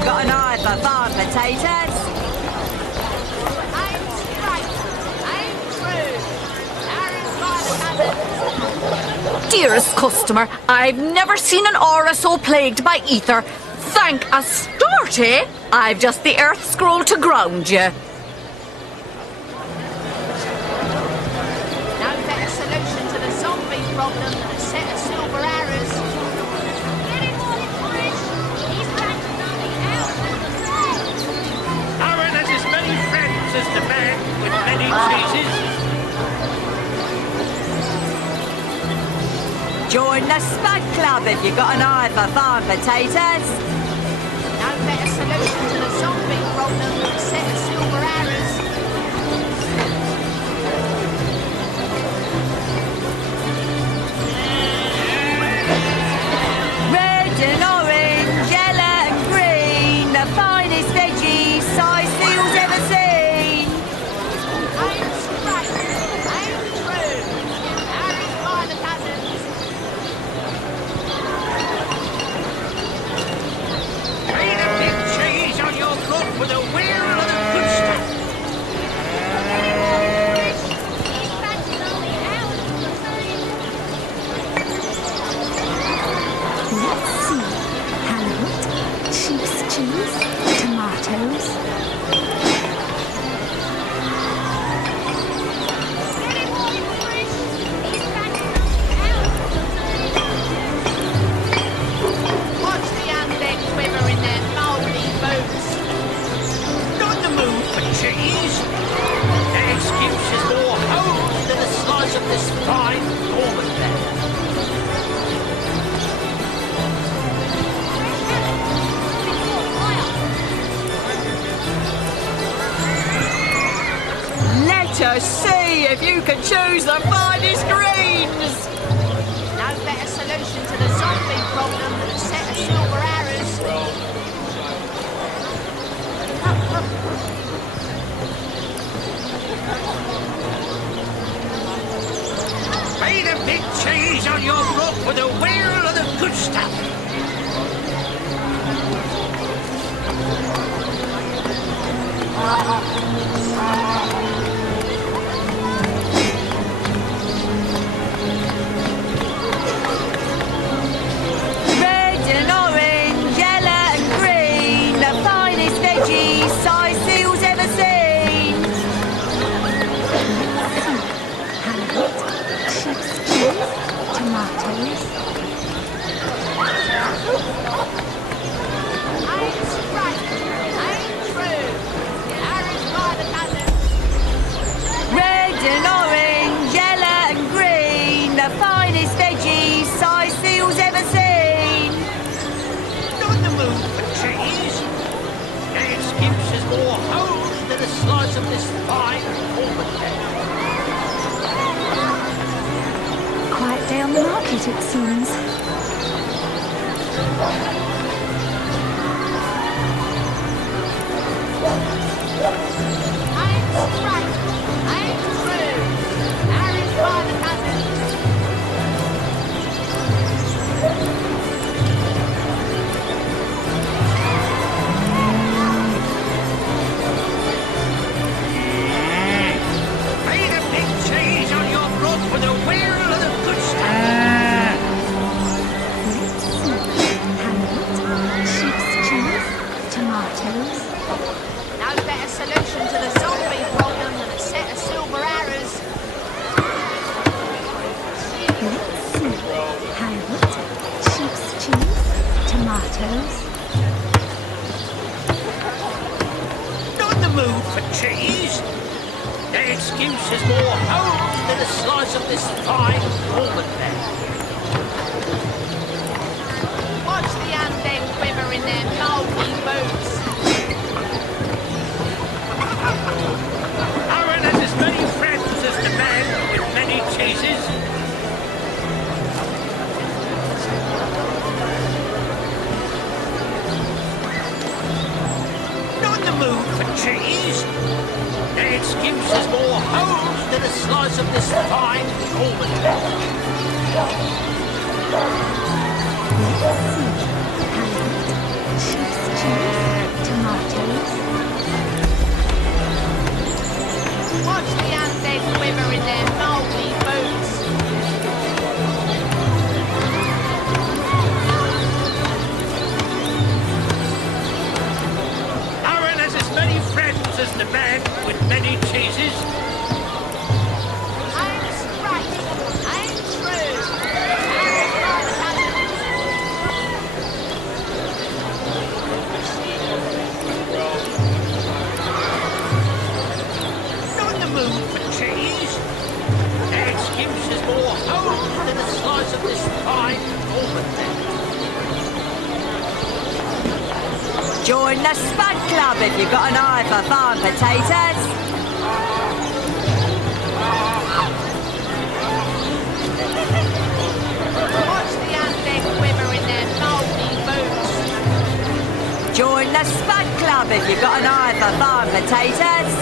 you got an eye for farm potatoes? Dearest customer, I've never seen an aura so plagued by ether. Thank Astarte, I've just the earth scroll to ground you. No better solution to the zombie problem than a set of silver arrows. Aaron has as many friends as the man with many cheeses. Join the Spud Club if you got an eye for farm potatoes. No better solution to the zombie problem than a set of silver arrows. Red and orange, yellow and green, the finest veggies size seals ever seen. Ain't straight, ain't true. Arrows by the dozens. Eat a big cheese on your book with a wheel of the good stuff. Let's see. Halibut, sheep's cheese, tomatoes. Watch the undead quiver in their mouldy boots. Not the mood for cheese. That excuse is more holes than the slice of this fine almond there. Let us see if you can choose the finest greens. No better solution to the zombie problem than a set of silver arrows. Eat a big cheese on your book with a wheel of the good stuff. Red and orange, yellow and green, the finest veggies size seals ever seen. Halibut, sheep's cheese, tomatoes. Ain't straight, ain't true. Arrows by the dozens. Red and orange, yellow and green, the finest veggies size seals ever seen. Not the mood for cheese. That excuse is more holes than a slice of this fine almond there. Quiet day on the market, it seems. Ain't straight, ain't true. Arrows by the dozens. Eat a big cheese on your book with a wheel of the good stuff. Let's see. Halibut, sheep's cheese, tomatoes. No better solution to the zombie problem than a set of silver arrows. Let's see. Halibut, sheep's cheese, tomatoes. Not the mood for cheese. That excuse is more holes than a slice of this fine almond there. Watch the undead quiver in their mouldy boots. Aaron has as many friends as the man with many cheeses. Not the mood for cheese. That excuse is more holes than a slice of this fine almond there. Let's see. Halibut, sheep's cheese, Join the Spud Club if you've got an eye for farm potatoes. Watch the undead quiver in their mouldy boots. Join the Spud Club if you've got an eye for farm potatoes.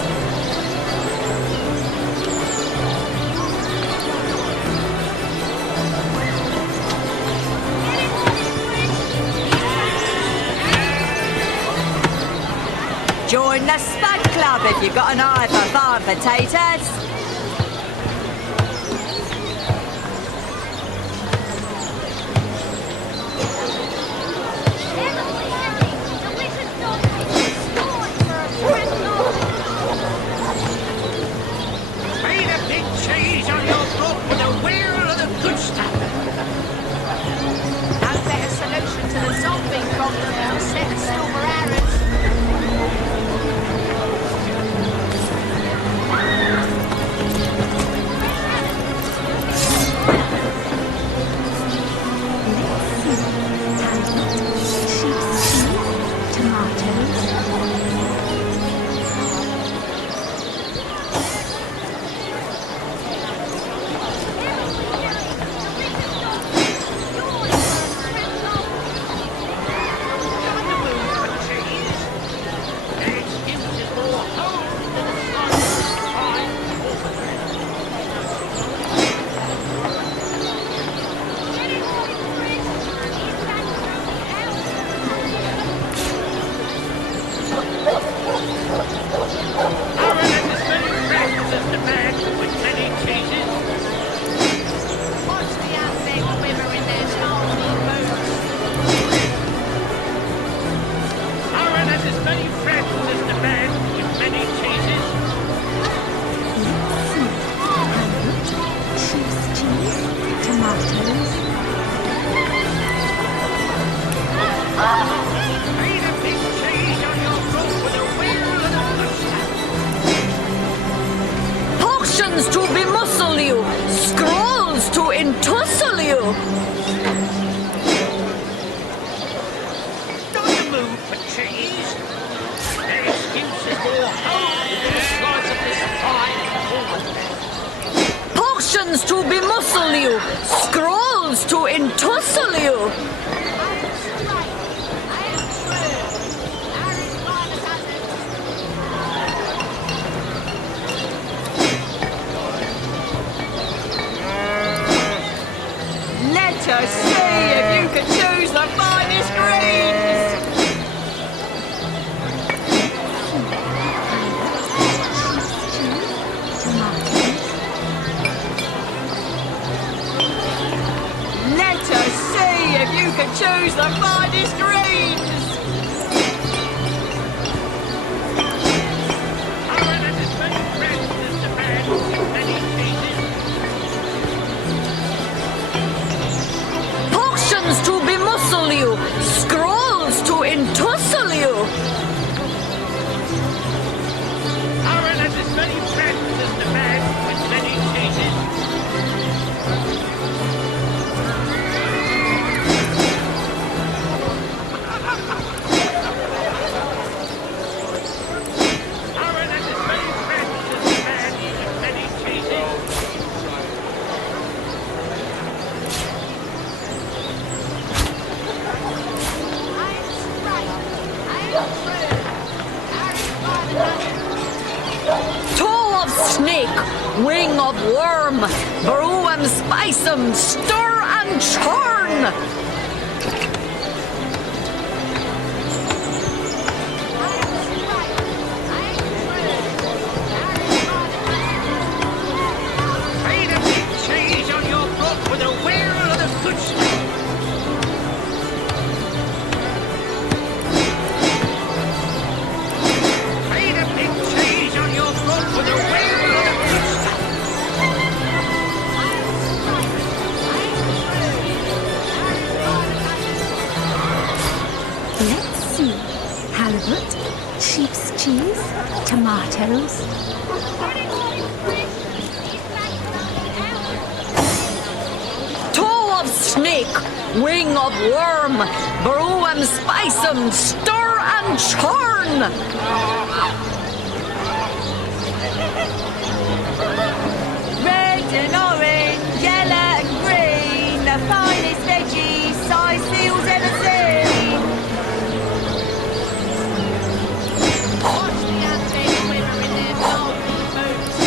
Join the Spud Club if you've got an eye for farm potatoes. Made a big cheese on your block with a wheel of the good stuff. No better solution to the zombie problem than a set of silver arrows. Watch the undead quiver in their mouldy boots. Aaron has as many friends as the man with many cheeses. Made a big cheese on your block with a wheel of the good stuff. Potions to bemuscle you, scrolls to entussle you. Not the mood for cheese. Their excuse is more home than a slice of this fine woman. Potions to bemuscle you, scrolls to entussle you. Let us see if you can choose the finest greens. Let us see if you can choose the finest greens. Aaron has as many friends as the man with many cheeses. Potions to bemuscle you, scrolls to entussle you. Aaron has as many friends as the man with many cheeses. Aaron has as many friends as the man with many cheeses. Toe of snake, wing of worm, brew 'em, spice 'em, stir and churn. Made a big cheese on your block with a wheel of the good stuff. Made a big cheese on your block with a wheel of the good stuff. Let's see. Halibut, sheep's cheese, tomatoes. Toe of snake, wing of worm, brew 'em, spice 'em, stir and churn. Red and orange, yellow and green, the finest veggies size seals ever seen. Watch the undead quiver in their golden boots.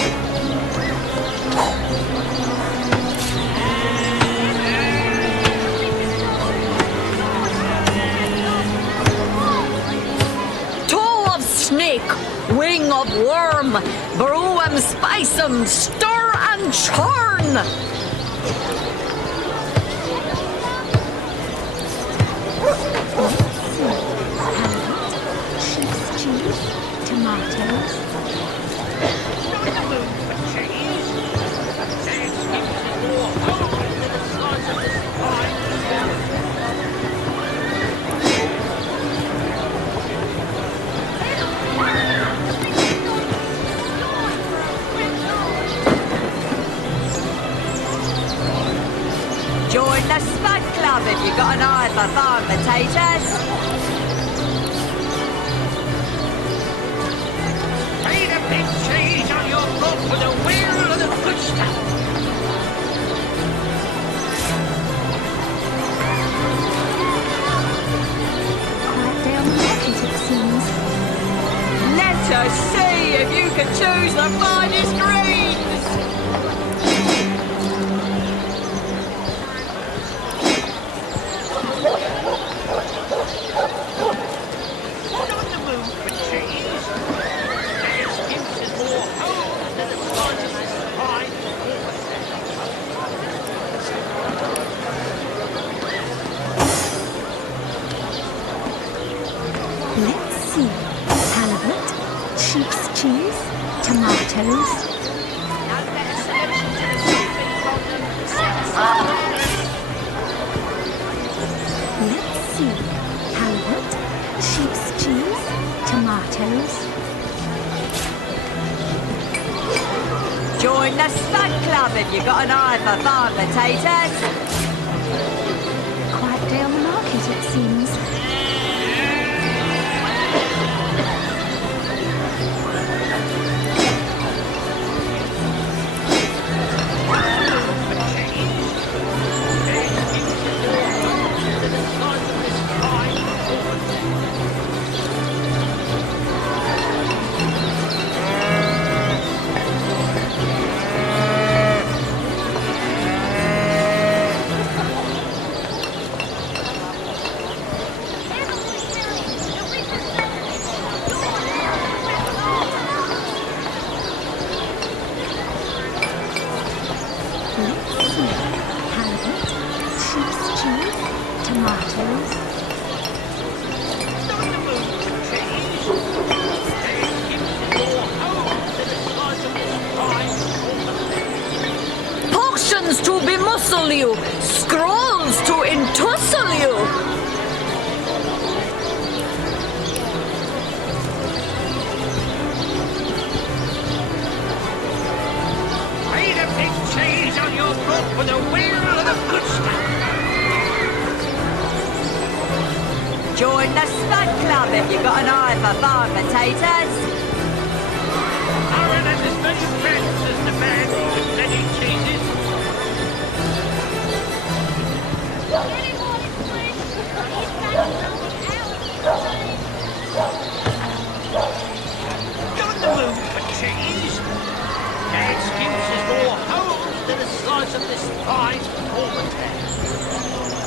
Toe of snake, wing of worm, brew 'em, spice 'em, stir and churn. Sheep's cheese, tomatoes, Not in the mood for cheese. Their excuses more holes than the size of this pie. Join the Spud Club if you've got an eye for farm potatoes. Made a big cheese on your block with a wheel of the good stuff. quiet day on the market, it seems. Let us see if you can choose the finest greens. Not in the mood for cheese. Their excuses more holes than the size of this pie. Let's see. Halibut, sheep's cheese, tomatoes, No better solution to the zombie problem than set a silver arrows. let's see. Halibut, sheep's cheese, tomatoes, Join the Spud Club if you've got an eye for farm potatoes. quiet day on the market, it seems. Let's see. Halibut, sheep's cheese, tomatoes, Not in the mood for cheese. Their excuses more holes than the size of this pie. Potions to bemuscle you, scrolls to entussle you. Made a big cheese on your block with a wheel of the good stuff. Join the Spud Club if you've got an eye for farm potatoes. Aaron has as many friends as the man with many cheeses. Not in the mood for cheese. Their excuses more holes than the size of this pie all the time.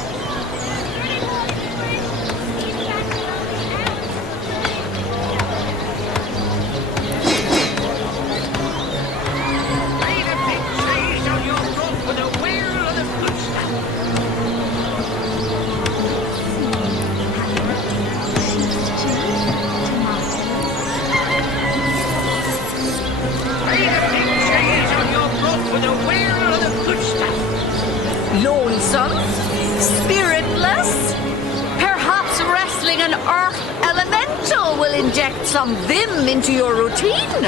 Made a big cheese on your block with a wheel of the good stuff. sheep's cheese, tomatoes, Made a big cheese on your block with a wheel of the good stuff. Lonesome, spiritless. Perhaps wrestling an earth elemental will inject some vim into your routine.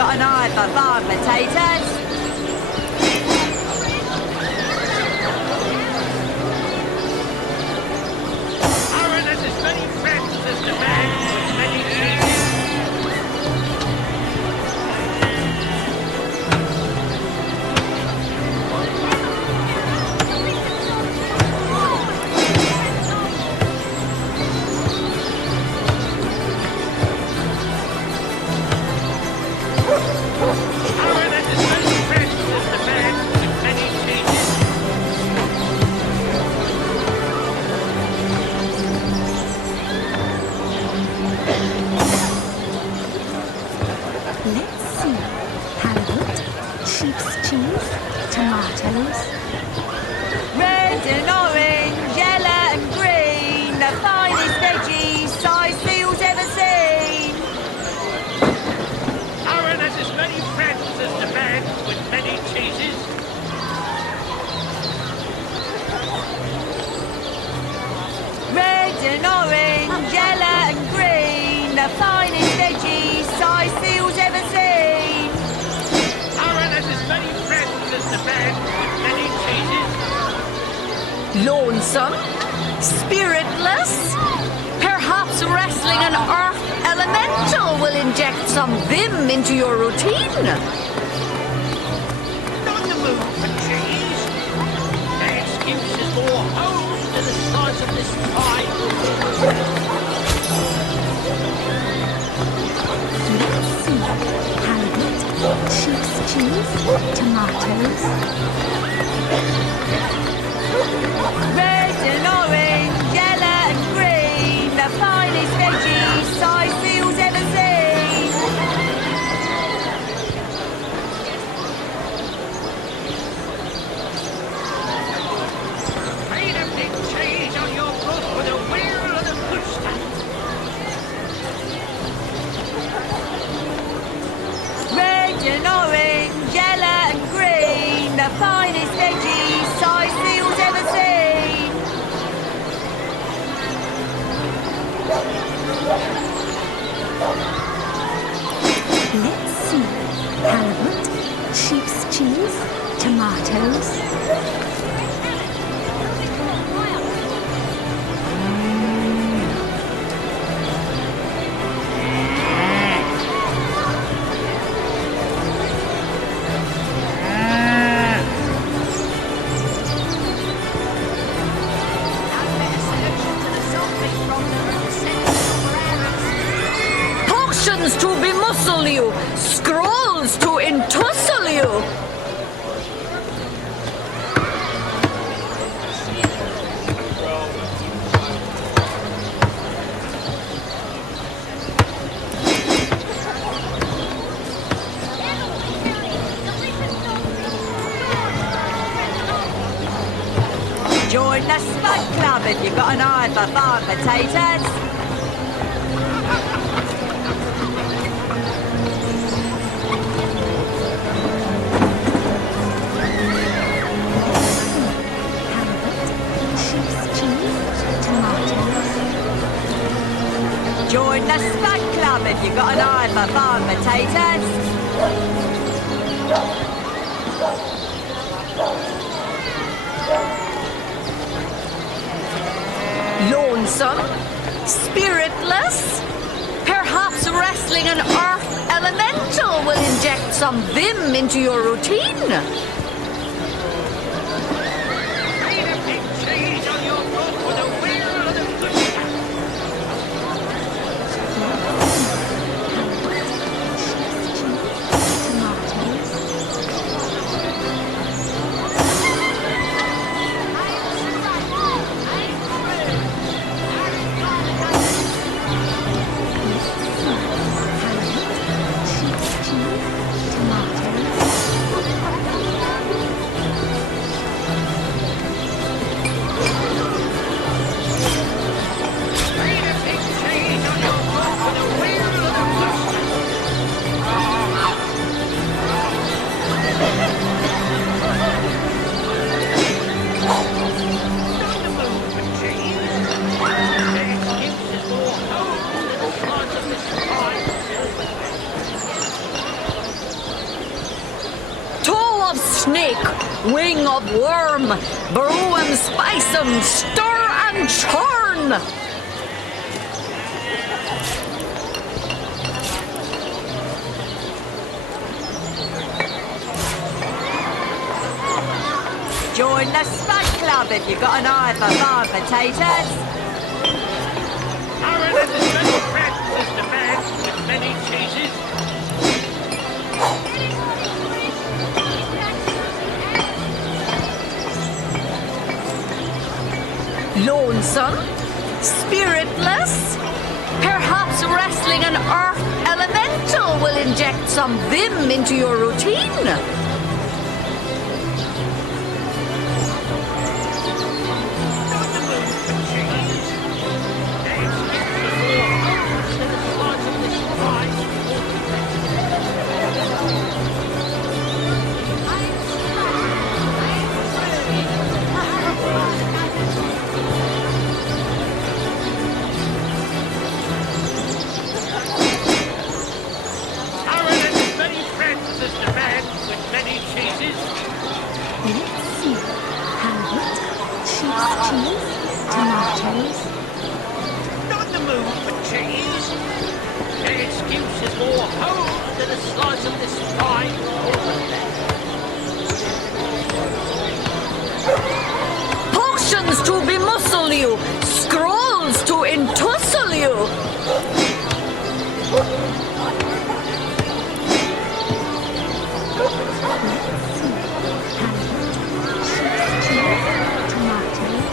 got an eye for farm potatoes? Aaron has as many friends as the man with many cheeses. Aaron has as many friends as the man with many cheeses. Let's see. Halibut, sheep's cheese, tomatoes, Red and orange, yellow and green, the finest veggies size seals ever seen. Aaron has as many friends as the man with many cheeses. Red and orange, yellow and green, the finest veggies size seals ever seen. Aaron has as many friends as the man with many cheeses. Lonesome? Spiritless? Perhaps wrestling an earth elemental will inject some vim into your routine. Not in the mood for cheese. Their excuse is more holes than the size of this pie. let's see. Halibut, sheep's cheese, tomatoes, Red and orange, yellow and green, the finest veggies size seals ever seen. Made a big cheese on your roof with a wheel and a booster. Red and orange, yellow and green, the finest veggies size seals ever seen. let's see. Halibut, sheep's cheese, tomatoes, No better solution to the zombie problem than to set silver arrows. Potions to bemuscle you, scrolls to entussle you. Join the Spud Club if you've got an eye for farm potatoes. halibut, sheep's cheese, tomatoes, Join the Spud Club if you've got an eye for farm potatoes. Lonesome? Spiritless? Perhaps wrestling an earth elemental will inject some vim into your routine. Made a big cheese on your roof with a wheel and a booster. sheep's cheese, tomatoes, sheep's cheese, tomatoes, snake, wing of worm, brew 'em, spice 'em, stir and churn. Join the Spud Club if you've got an eye for farm potatoes. Aaron and his many friends is the man with many cheeses. Lonesome? Spiritless? Perhaps wrestling an earth elemental will inject some vim into your routine. Aaron and his many friends is the man with many cheeses. Let's see. Halibut, sheep's cheese, tomatoes. Not in the mood for cheese. The excuse is more home than a slice of this fine almond. Potions to bemuscle you, scrolls to entussle you. Sheep's cheese, tomatoes.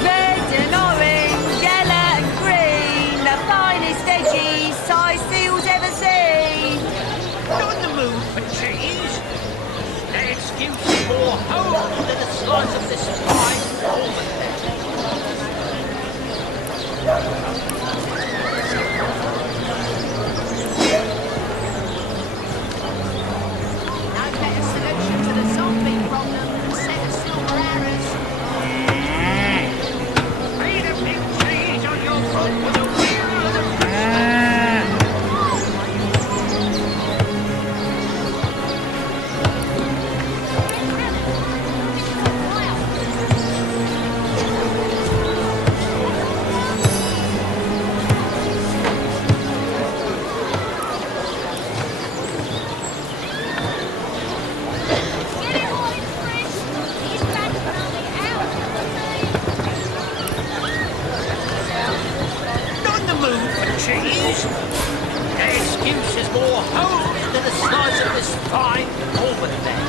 Red and orange, yellow and green, the finest veggies size seals ever seen. Not in the mood for cheese. The excuse is more home than a slice of this fine almond. No better solution to the zombie problem than a set of silver arrows. Read a big cheese on your front with a wheel and a Not in the mood for cheese. The excuse is more home than a slice of this fine almond there.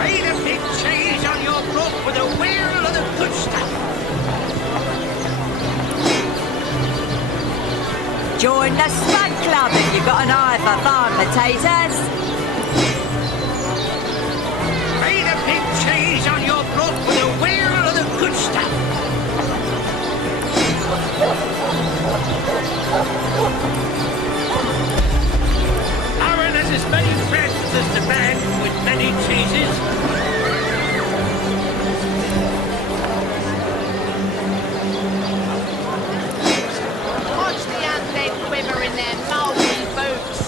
Read a big cheese on your front with a wheel and a good stuff. Join the Spud Club if you've got an eye for farm potatoes. Read a big cheese on your front with a wheel and a good stuff. Aaron has as many friends as the man with many cheeses. Watch the undead quiver in their mouldy boots.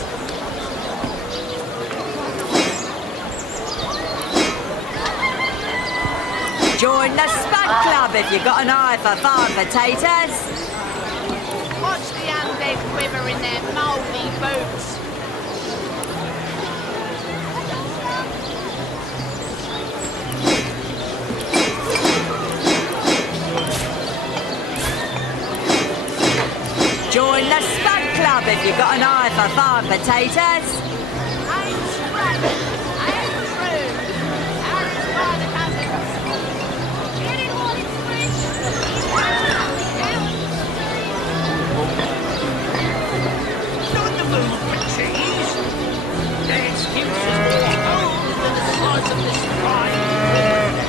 Join the Spud Club if you've got an eye for farm potatoes. Watch the undead quiver in their mouldy boots. Join the Spud Club if you've got an eye for farm potatoes. Ain't straight, ain't true. Aaron's by the cousins. Get it while it's fresh. Not in the mood for cheese. The excuse is more home than a slice of this fine almond there.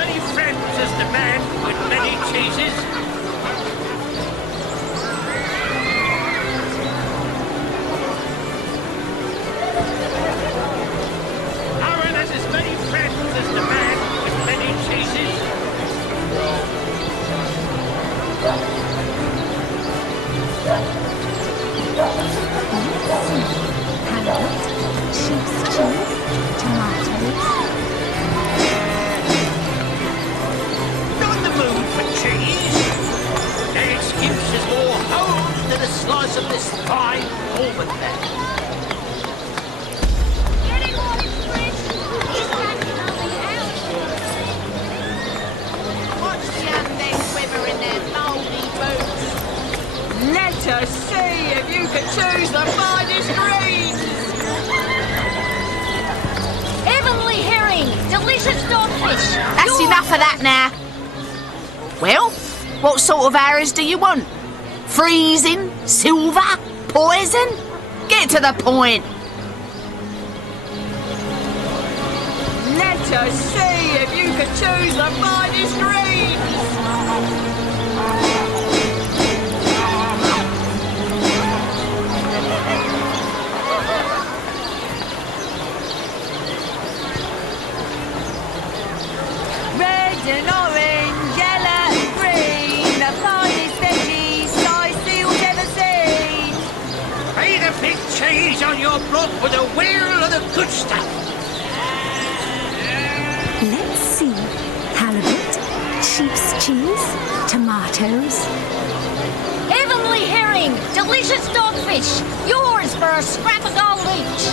many friends as the man with many cheeses. Aaron has as many friends as the man with many cheeses. Carrot, sheep's cheese, tomatoes. Not in the mood for cheese. That excuse is more home than a slice of this fine almanac. Get it while it's fresh. These patches only out. Watch the undead quiver in their mouldy boots. Let us see if you can choose the finest greens. Heavenly herring, delicious dogfish. That's enough of that now. Well, what sort of arrows do you want? Freezing? Silver? Poison? Get to the point. Let us see if you can choose the finest greens. Red and orange, yellow and green, the finest veggies Sicil's ever seen. Pay the big cheese on your block with a wheel of the good stuff. Let's see. Halibut, sheep's cheese, tomatoes. Heavenly herring, delicious dogfish. Yours for a scrap of gold each.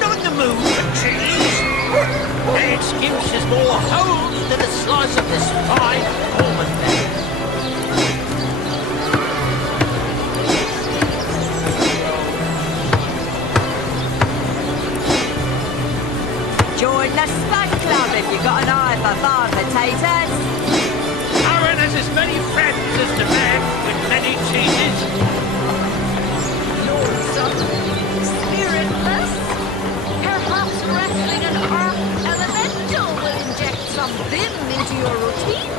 Not in the mood for cheese. That excuse is more home than a slice of this fine almanac. Join the Spud Club if you've got an eye for farm potatoes. Aaron has as many friends as the man with many cheeses. Lonesome, spiritless. Perhaps wrestling an earth elemental will inject some vim into your routine.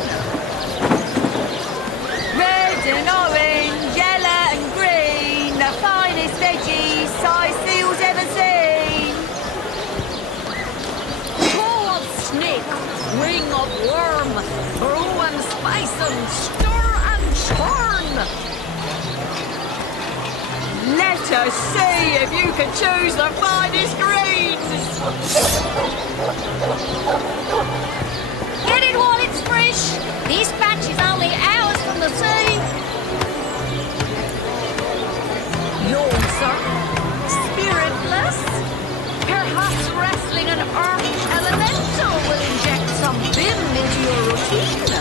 Red and orange, yellow and green, the finest veggies Sicil's ever seen. Toe of snake, wing of worm, brew and spice and stir and churn. Let us see if you can choose the finest greens. Get it while it's fresh. This batch is only hours from the sea. Lonesome, spiritless. Perhaps wrestling an earth elemental will inject some vim into your routine.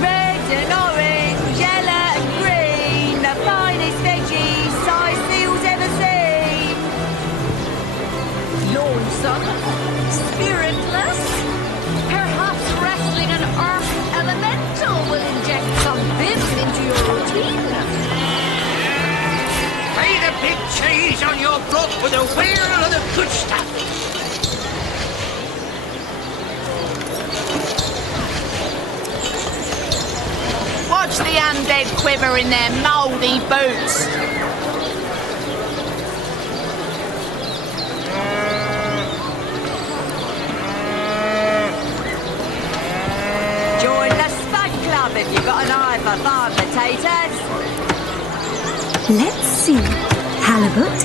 Red and orange, yellow and green, the finest veggies Sicil's ever seen. Lonesome, spiritless. Perhaps wrestling an earth elemental will inject some vim into your routine. Pay the big cheese on your block with a wheel of the good stuff. Watch the undead quiver in their mouldy boots. Join the Spud Club if you've got an eye for farm potatoes. Let's see. Halibut,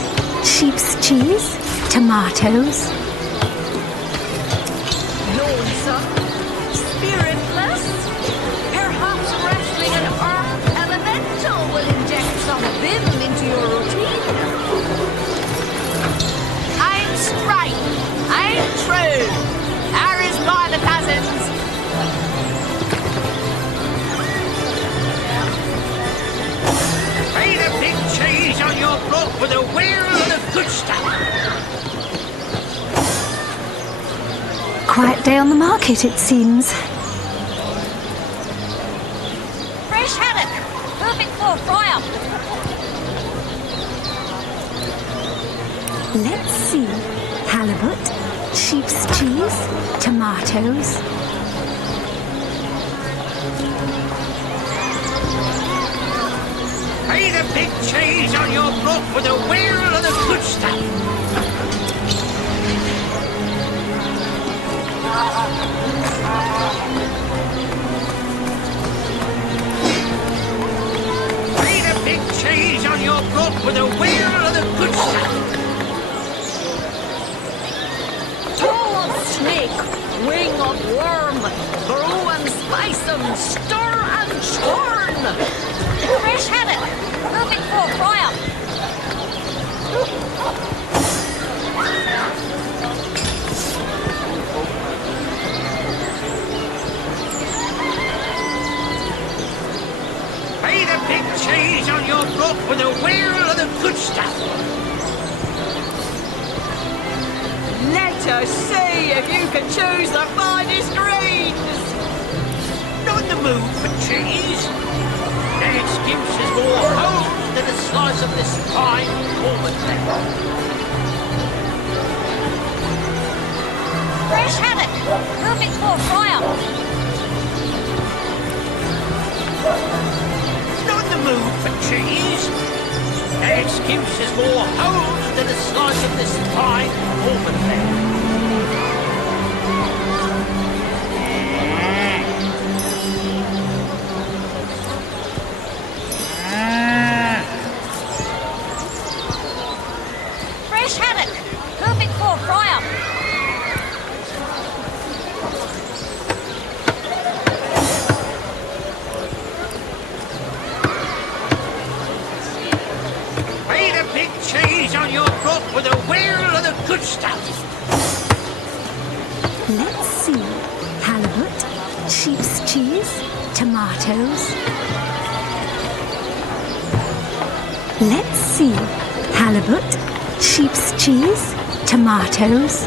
sheep's cheese, tomatoes. Lonesome, spiritless. Perhaps wrestling an earth elemental will inject some vim into your routine. Aim straight. Aim true. Arrows by the dozens. Pay the big cheese on your block with a wheel of the good stuff. Quiet day on the market, it seems. Fresh haddock, before fry-up. Let's see. Halibut, sheep's cheese, tomatoes. Pay the big cheese on your block for the wheel of the good stuff. Pay the big cheese on your block for the wheel of the good stuff. Toe of snake, wing of worm, brew and spice 'em, stir and churn. Fresh haddock, perfect for fry-up. Pay the big cheese on your block for the wheel of the good stuff. Let us see if you can choose the finest greens. Not in the mood for cheese. An excuse is more home than a slice of this fine almond. Fresh haddock, perfect for fry-up. Not in the mood for cheese. An excuse is more home than a slice of this fine almond. Fresh haddock, perfect for fry-up. Pay the big cheese on your block for the wheel of the good stuff. Let's see. Halibut, sheep's cheese, tomatoes. Let's see. Halibut, sheep's cheese, tomatoes.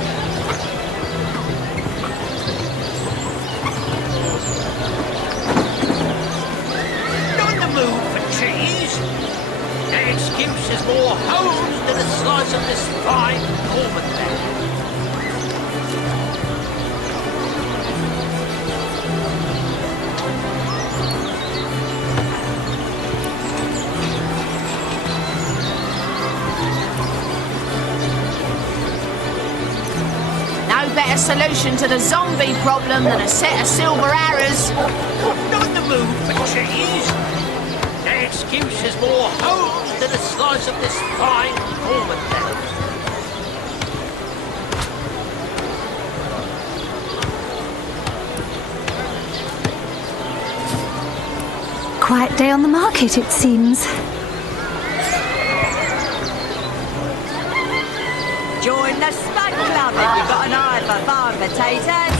Not in the mood for cheese. An excuse is more home than a slice of this fine almond. No better solution to the zombie problem than a set of silver arrows. Not in the mood for cheese. An excuse is more home than a slice of this fine almond. Quiet day on the market, it seems. Join the Spud Club if you've got an eye for farm potatoes.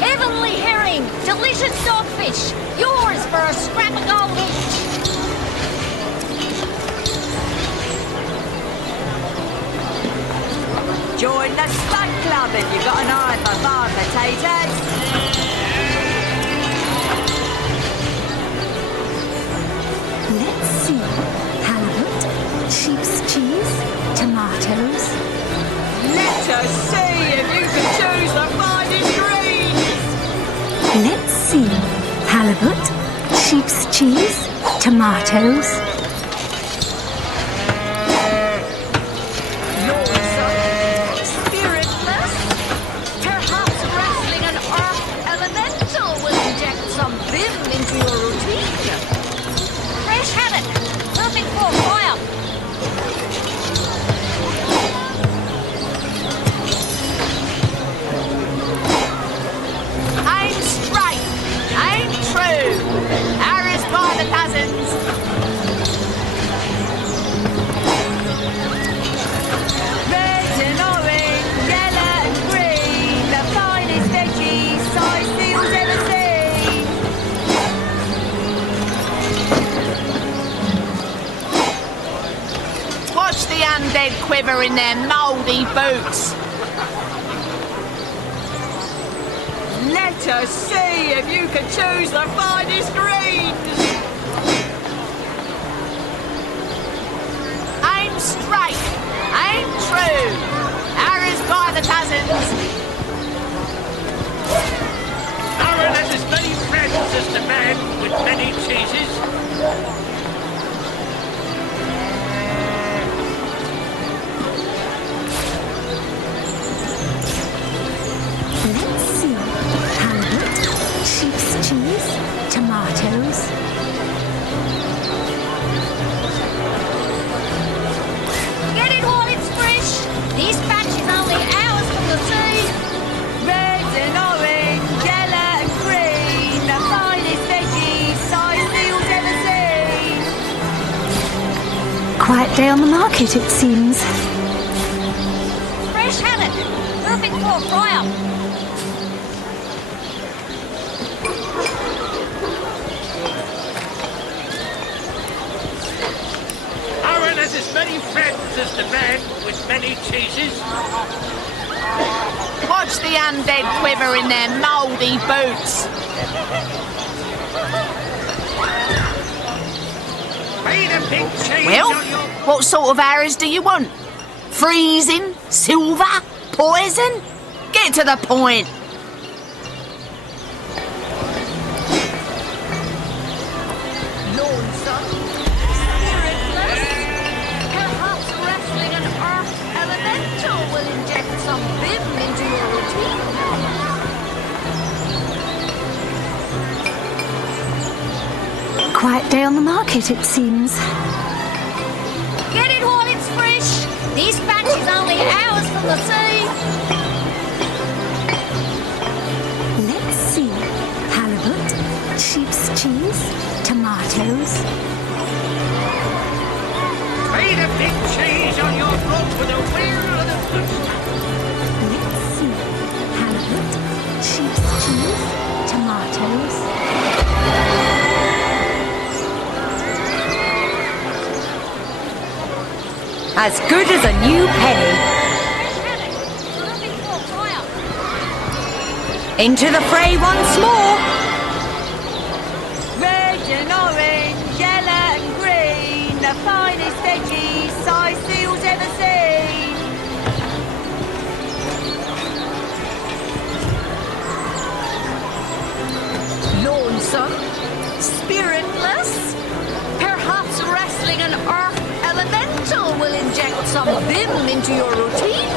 Heavenly herring, delicious dogfish, yours for a scrap of gold each. Join the Spud Club if you've got an eye for farm potatoes. Let's see. Halibut, sheep's cheese, tomatoes. Let us see if you can choose the finest greens. Let's see. Halibut, sheep's cheese, tomatoes. Noisome, spiritless, perhaps wrestling an earth elemental will inject some vim into your routine. Fresh haddock, perfect for fry-up. Aim straight, aim true. Arrows by the dozens. Red and orange, yellow and green, the finest veggies size seals ever seen. Watch the undead quiver in their mouldy boots. Let us see if you can choose the finest greens. Quiet day on the market, it seems. Fresh haddock. Perfect for a fry-up. Aaron has as many friends as the man with many cheeses. Watch the undead quiver in their mouldy boots. Paid a big cheese Well, on your... what sort of arrows do you want? Freezing? Silver? Poison? Get to the point. Lonesome. Spiritless. Perhaps wrestling an earth elemental will inject some vim into your routine. Quiet day on the market, it seems. Get it while it's fresh. This batch is only hours from the sea. Let's see. Halibut, sheep's cheese, tomatoes. Paid a big cheese on your rod with a wheel and a foot. Let's see. Halibut, sheep's cheese, tomatoes. As good as a new penny. Into the fray once more. Red and orange, yellow and green, the finest veggies size seals ever seen. Lonesome, spiritless, perhaps wrestling an earth elemental will inject some vim into your routine.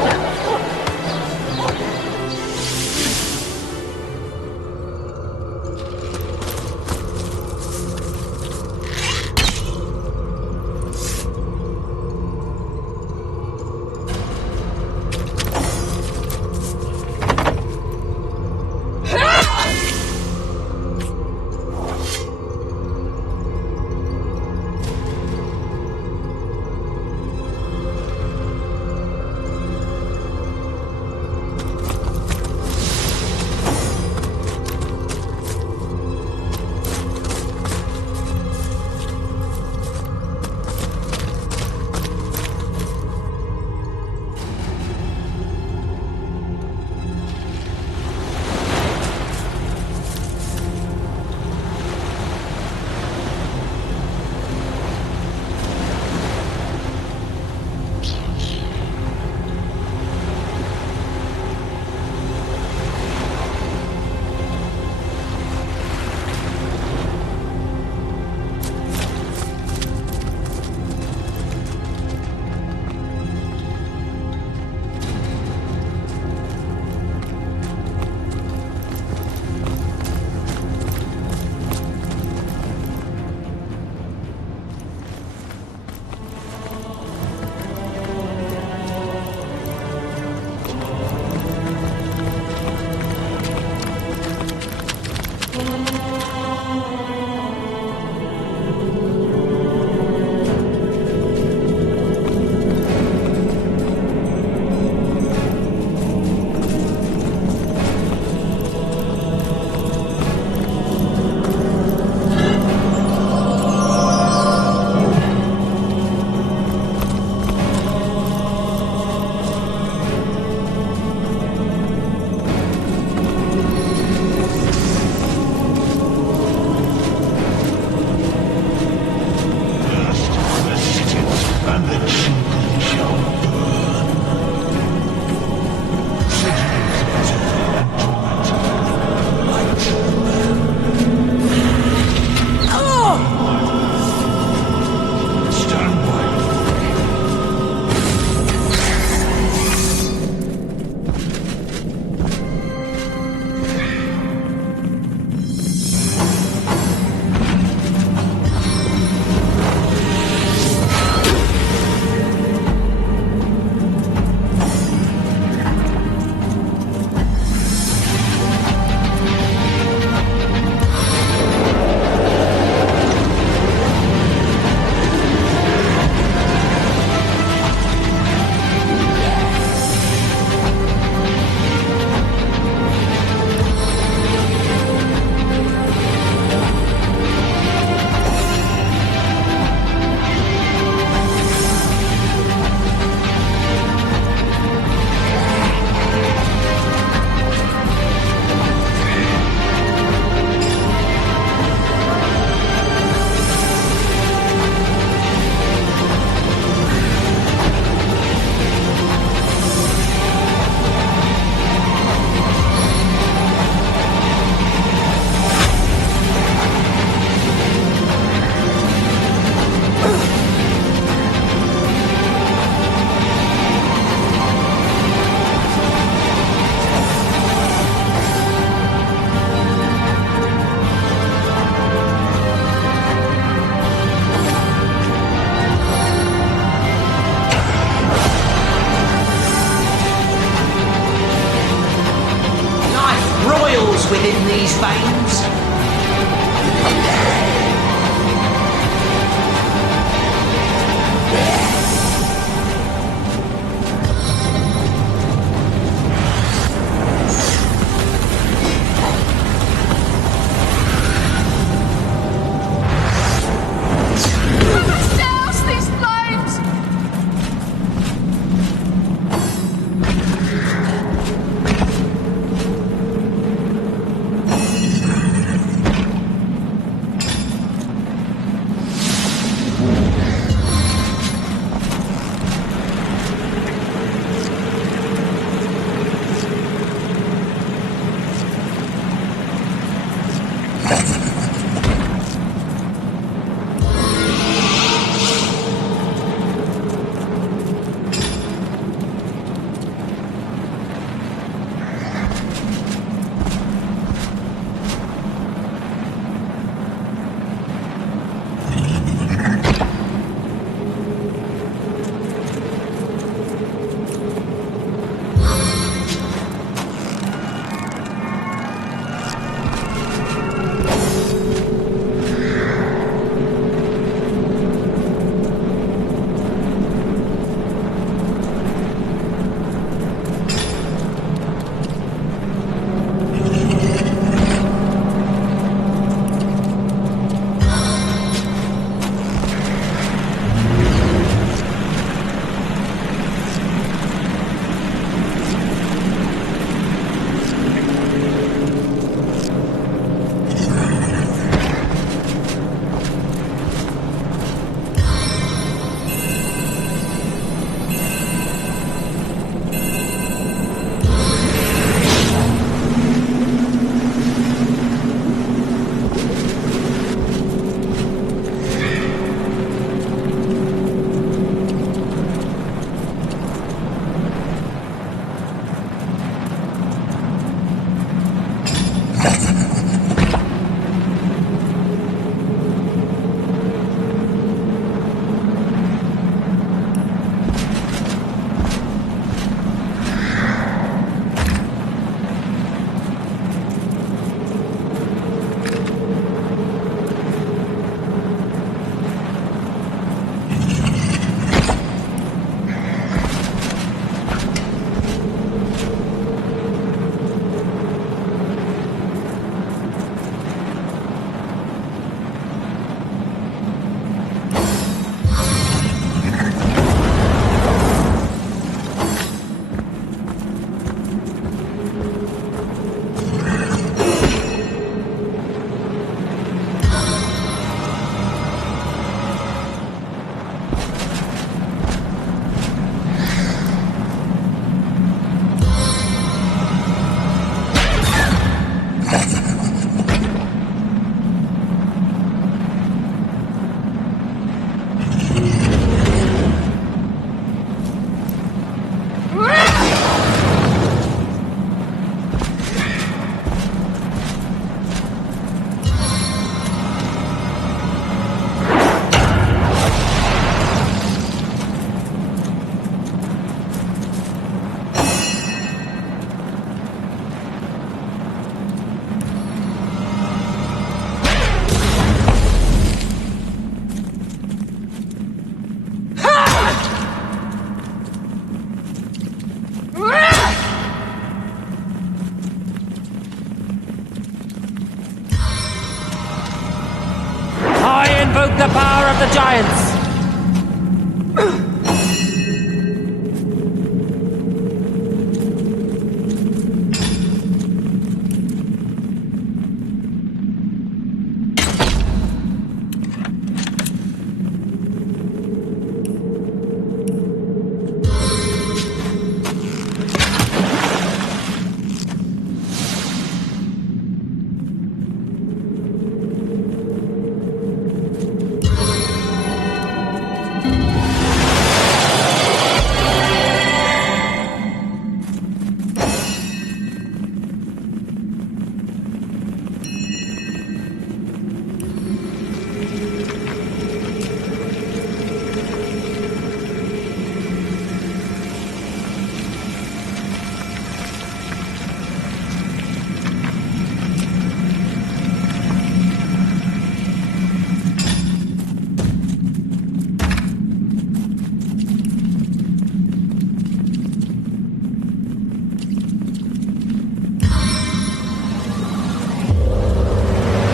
invoke the power of the giants!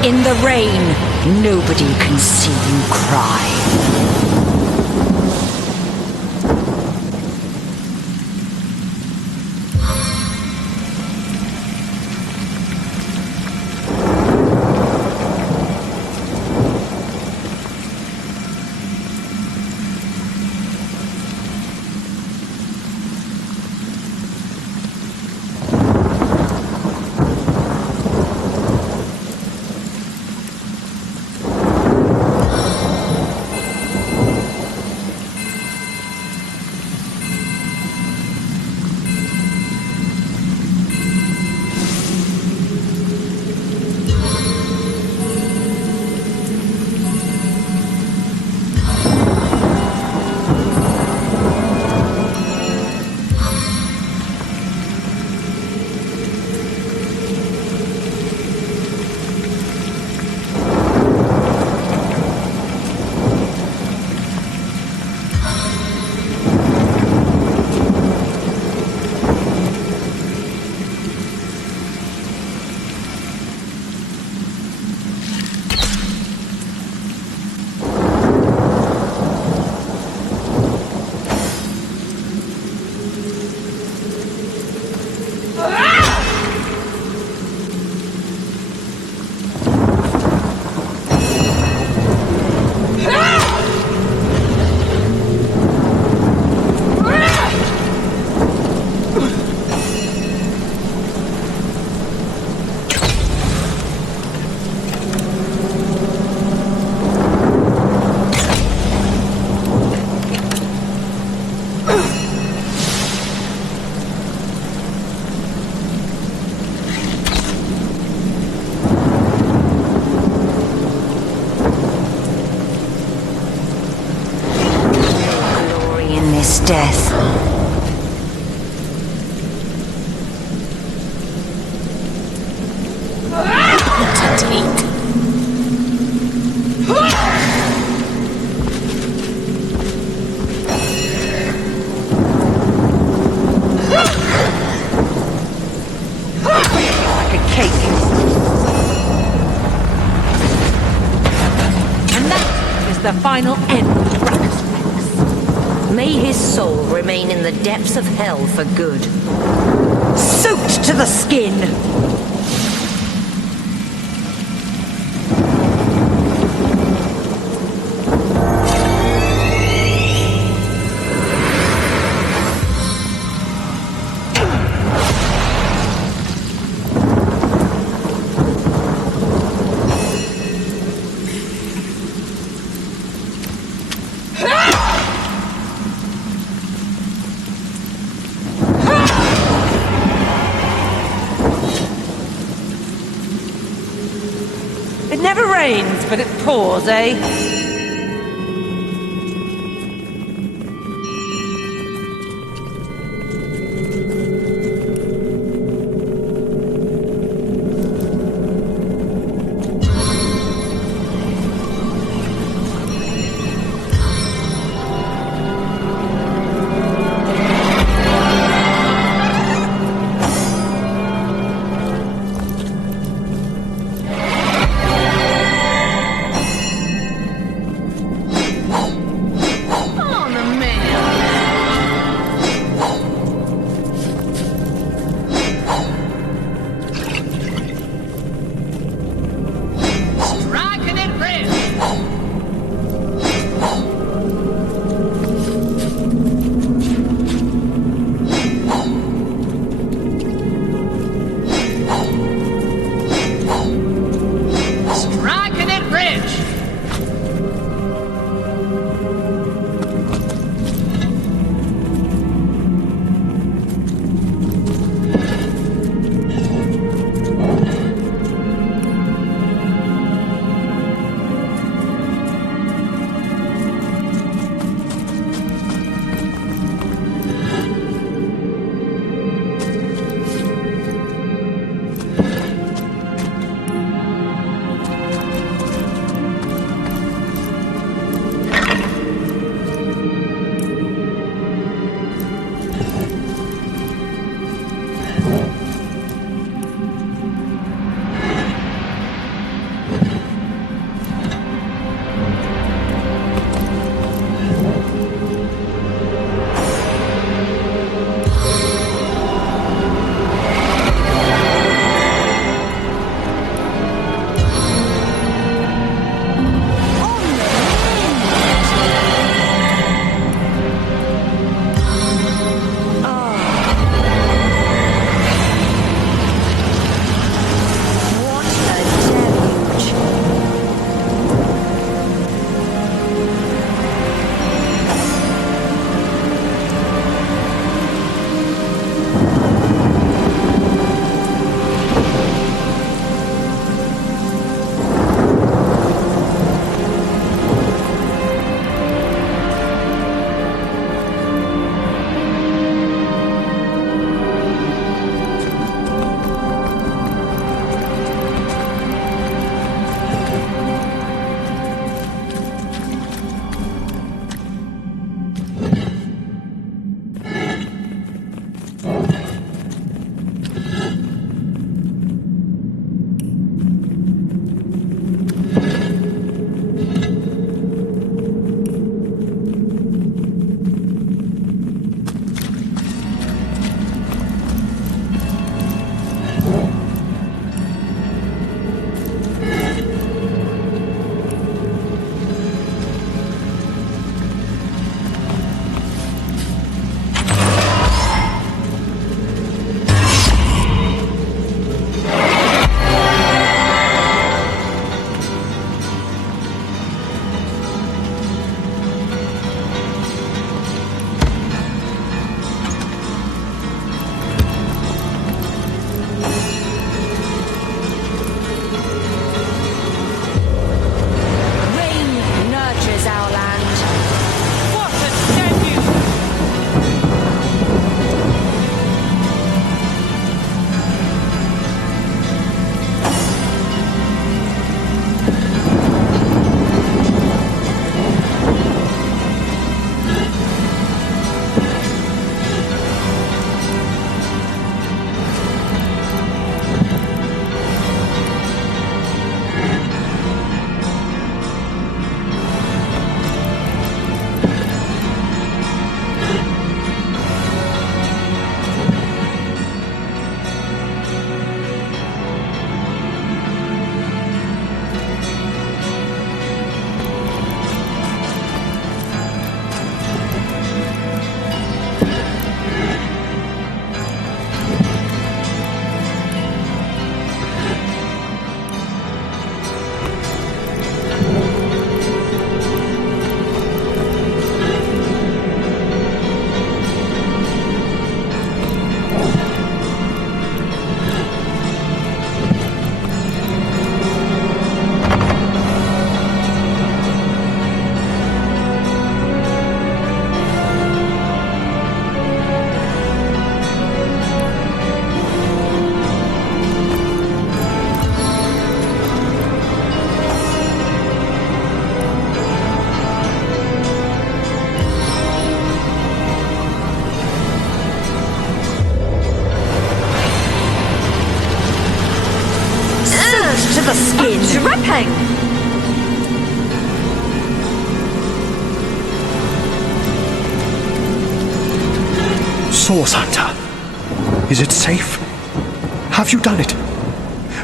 In the rain, nobody can see you cry. Death. Like a cake. And that is the final end of Brachus Rex. May his soul remain in the depths of hell for good. Soaked to the skin! It never rains, but it pours, eh? Source Hunter. Is it safe? Have you done it?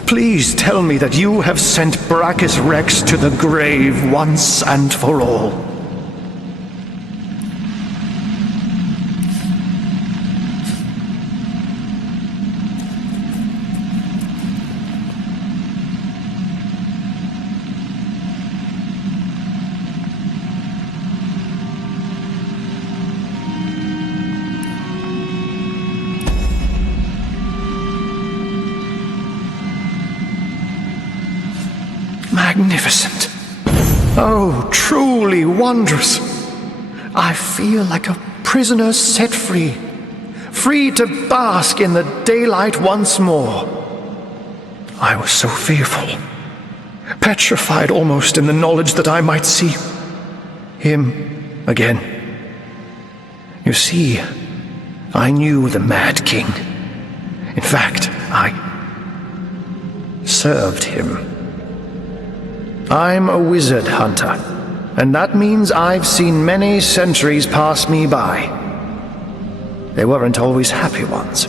Please tell me that you have sent Brachus Rex to the grave once and for all. Magnificent. Oh, truly wondrous. I feel like a prisoner set free, free to bask in the daylight once more. I was so fearful, petrified almost in the knowledge that I might see him again. You see, I knew the Mad King. In fact, I served him. I'm a wizard hunter, and that means I've seen many centuries pass me by. They weren't always happy ones,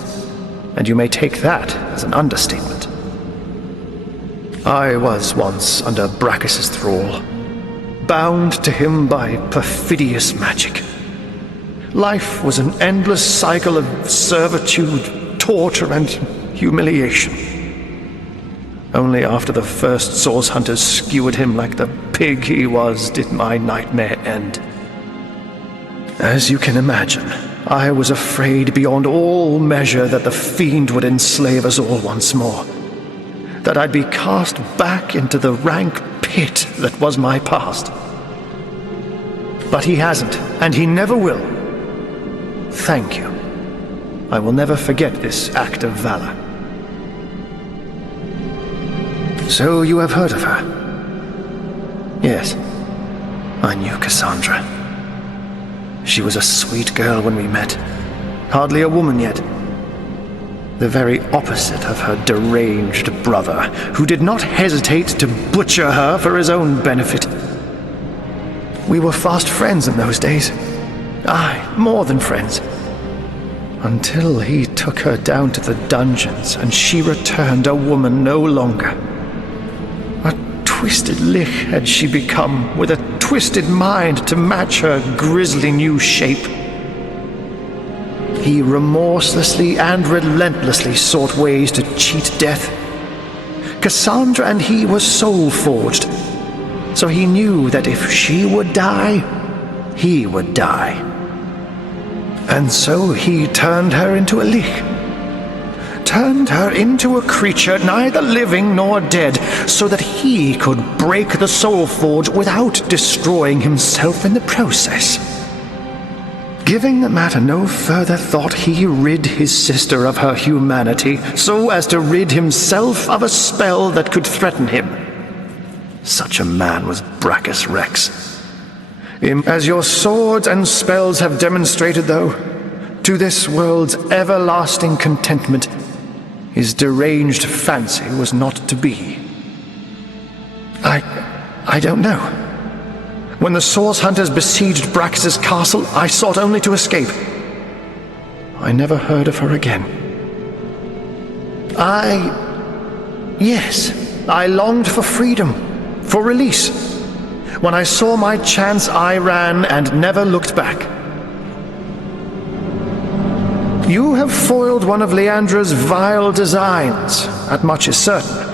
and you may take that as an understatement. I was once under Brachus's thrall, bound to him by perfidious magic. Life was an endless cycle of servitude, torture, and humiliation. Only after the first Source Hunters skewered him like the pig he was did my nightmare end. As you can imagine, I was afraid beyond all measure that the fiend would enslave us all once more. That I'd be cast back into the rank pit that was my past. But he hasn't, and he never will. Thank you. I will never forget this act of valor. So you have heard of her? Yes, I knew Cassandra. She was a sweet girl when we met, hardly a woman yet. The very opposite of her deranged brother, who did not hesitate to butcher her for his own benefit. We were fast friends in those days. Aye, more than friends. Until he took her down to the dungeons and she returned a woman no longer. Twisted lich had she become, with a twisted mind to match her grisly new shape. He remorselessly and relentlessly sought ways to cheat death. Cassandra and he were soul-forged, so he knew that if she would die, he would die. And so he turned her into a lich. Turned her into a creature neither living nor dead, so that he could break the soul forge without destroying himself in the process. Giving the matter no further thought, he rid his sister of her humanity, so as to rid himself of a spell that could threaten him. Such a man was Brachus Rex. As your swords and spells have demonstrated, though, to this world's everlasting contentment, his deranged fancy was not to be. I don't know. When the Source Hunters besieged Brachus's castle, I sought only to escape. I never heard of her again. Yes, I longed for freedom, for release. When I saw my chance, I ran and never looked back. You have foiled one of Leandra's vile designs, that much is certain.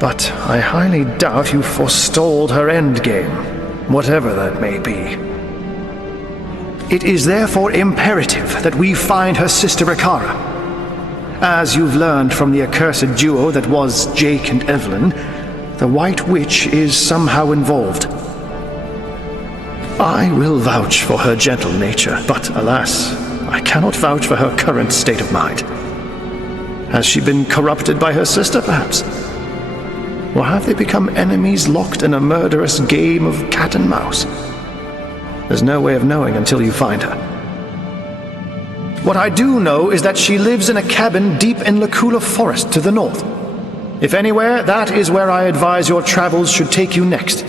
But I highly doubt you forestalled her endgame, whatever that may be. It is therefore imperative that we find her sister Ikara. As you've learned from the accursed duo that was Jake and Evelyn, the White Witch is somehow involved. I will vouch for her gentle nature, but alas, I cannot vouch for her current state of mind. Has she been corrupted by her sister, perhaps? Or have they become enemies locked in a murderous game of cat and mouse? There's no way of knowing until you find her. What I do know is that she lives in a cabin deep in Lacula Forest to the north. If anywhere, that is where I advise your travels should take you next.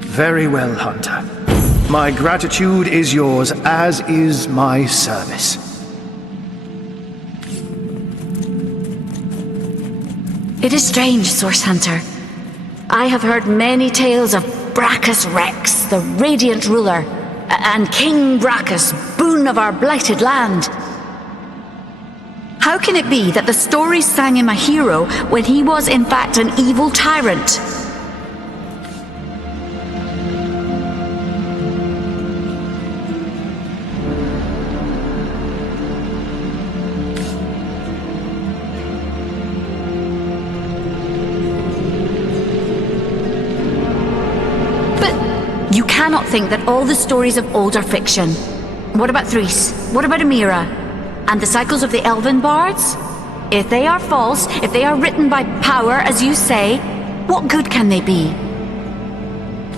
Very well, Hunter. My gratitude is yours, as is my service. It is strange, Source Hunter. I have heard many tales of Brachus Rex, the radiant ruler, and King Brachus, boon of our blighted land. How can it be that the stories sang him a hero when he was in fact an evil tyrant? But you cannot think that all the stories of old are fiction. What about Threes? What about Amira? And the cycles of the elven bards? If they are false, if they are written by power, as you say, what good can they be?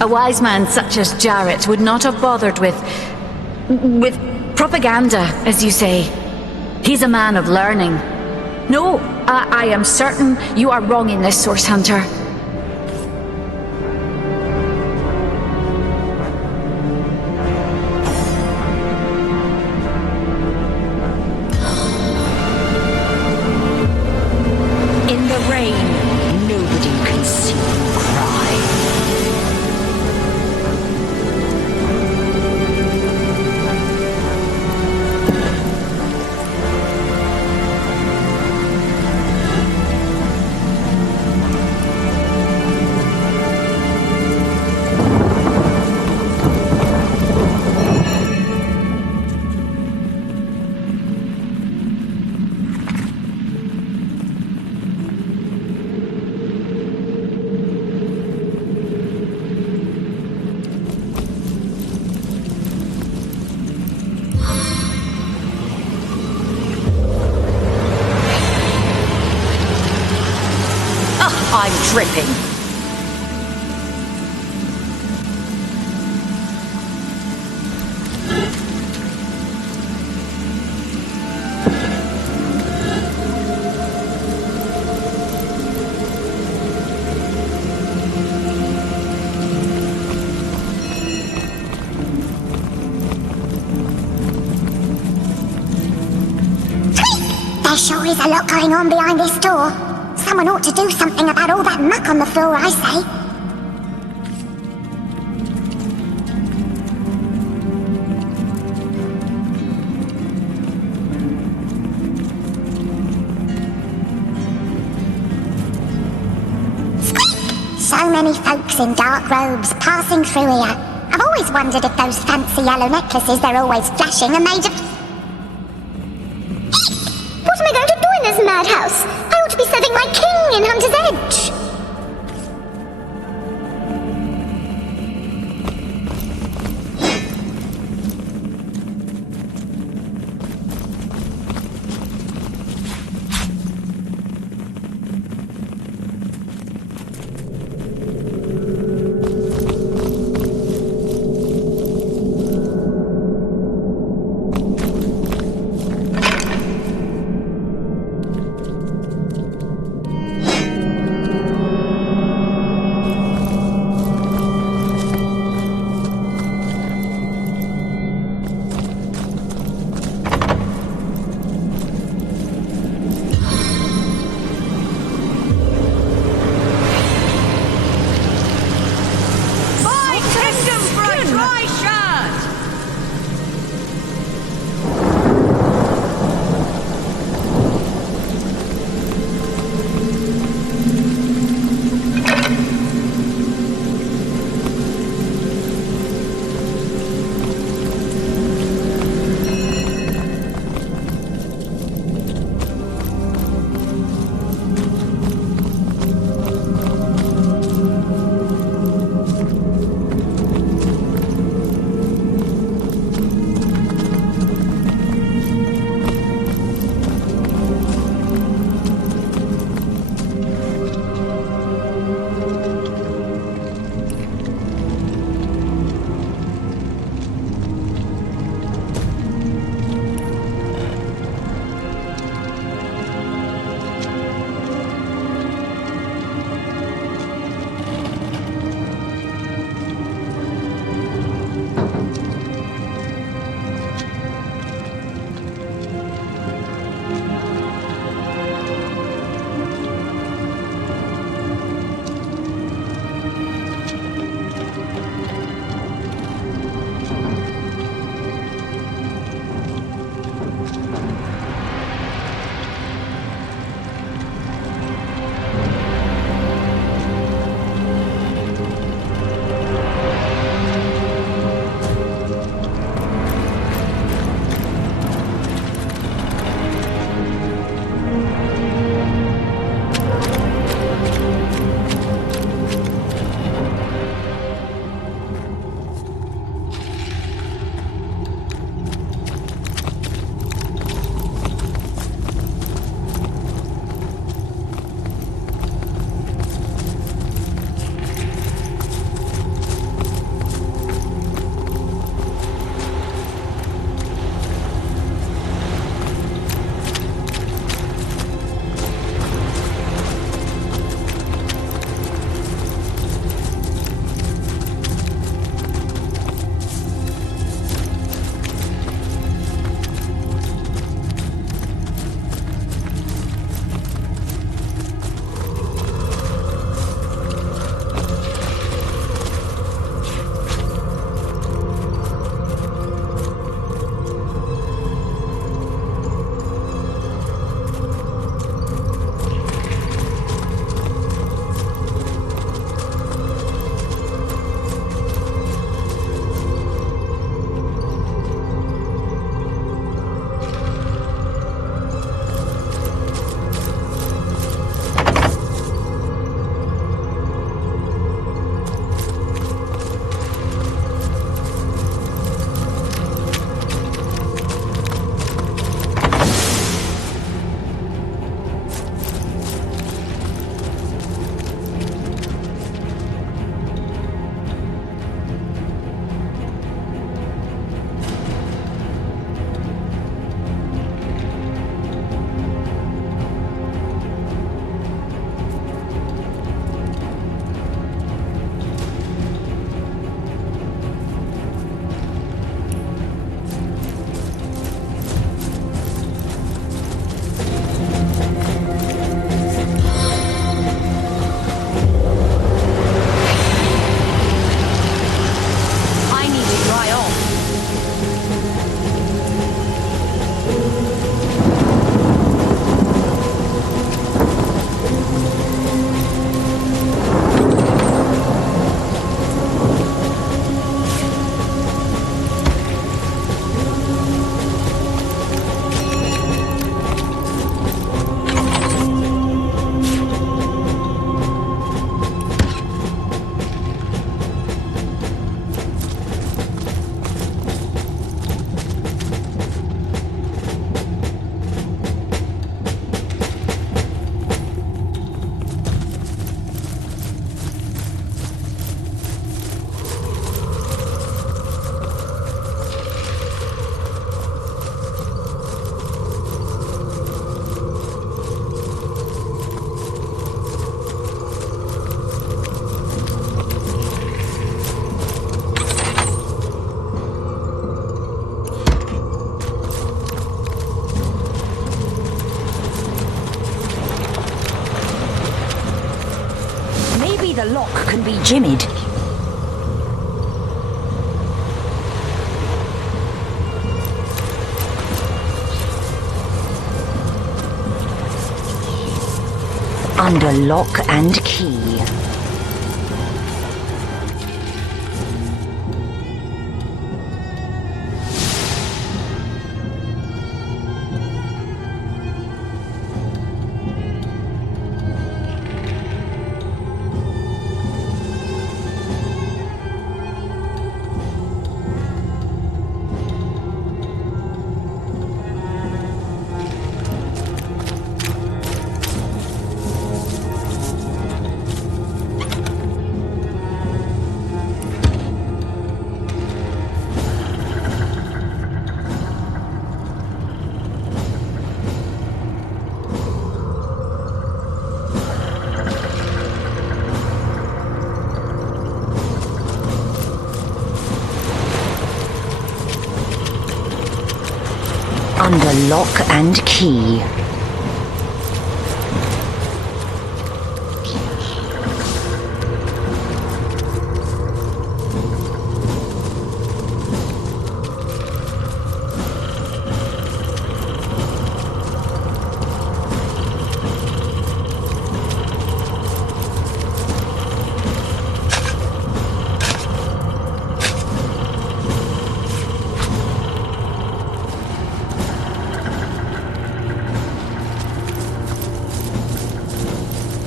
A wise man such as Jarrett would not have bothered with propaganda, as you say. He's a man of learning. No, I am certain you are wrong in this, Source Hunter. I'm dripping. There sure is a lot going on behind this door. Someone ought to do something about all that muck on the floor, I say. Squeak! So many folks in dark robes passing through here. I've always wondered if those fancy yellow necklaces they're always flashing are made of... What am I going to do in this madhouse? I ought to be serving my king in Hunter's Edge. Jimmied. Under lock and key. Under lock and key.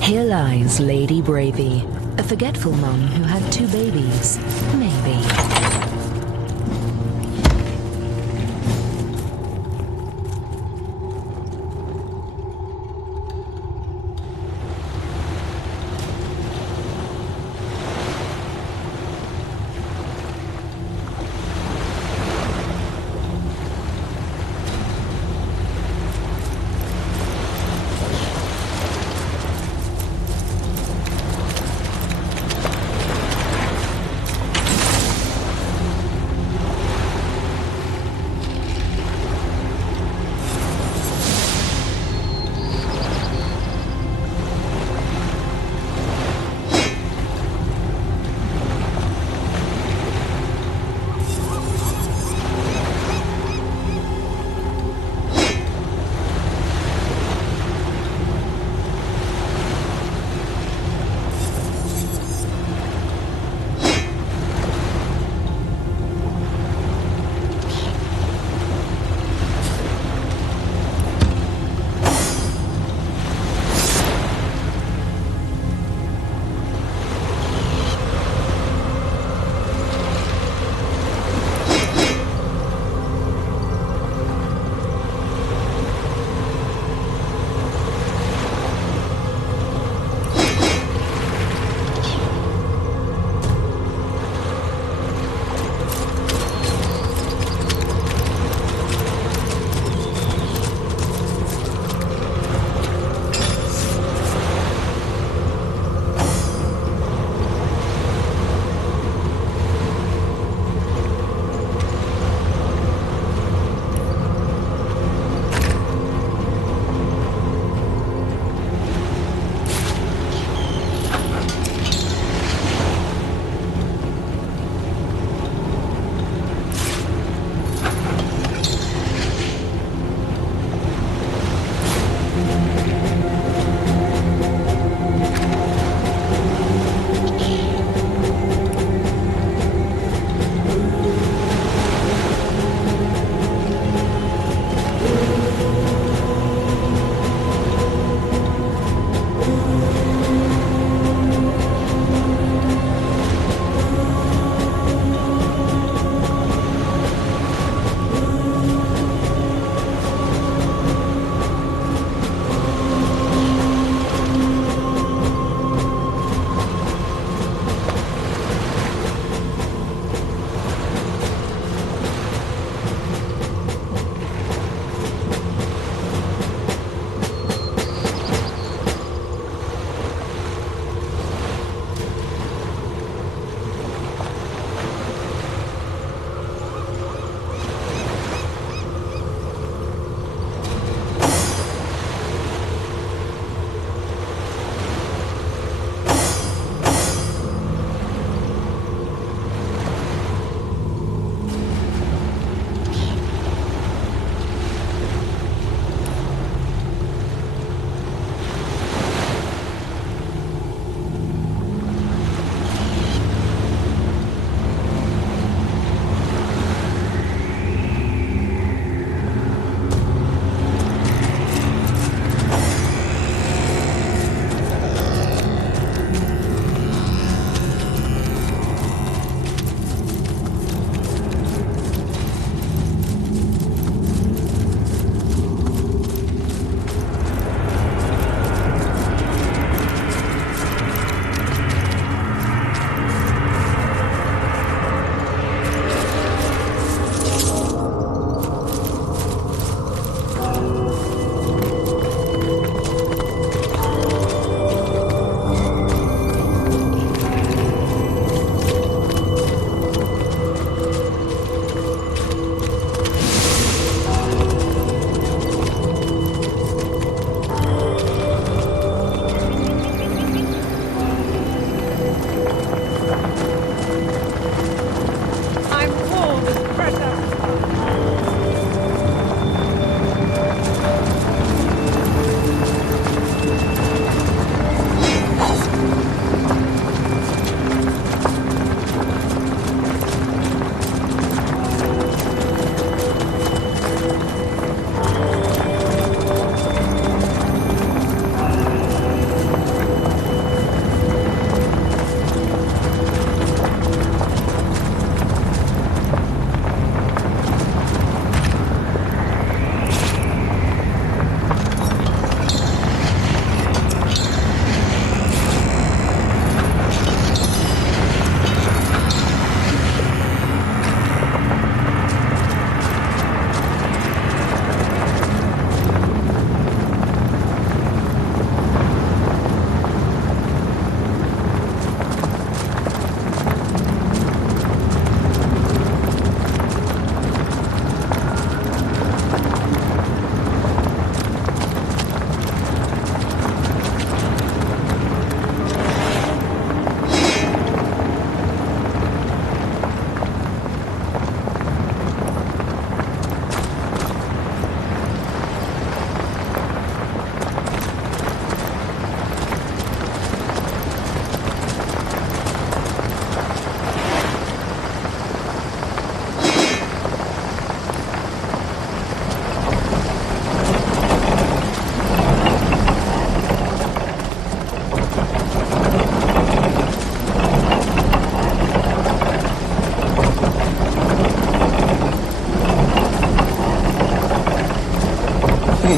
Here lies Lady Bravey, a forgetful mum who had 2 babies. Maybe.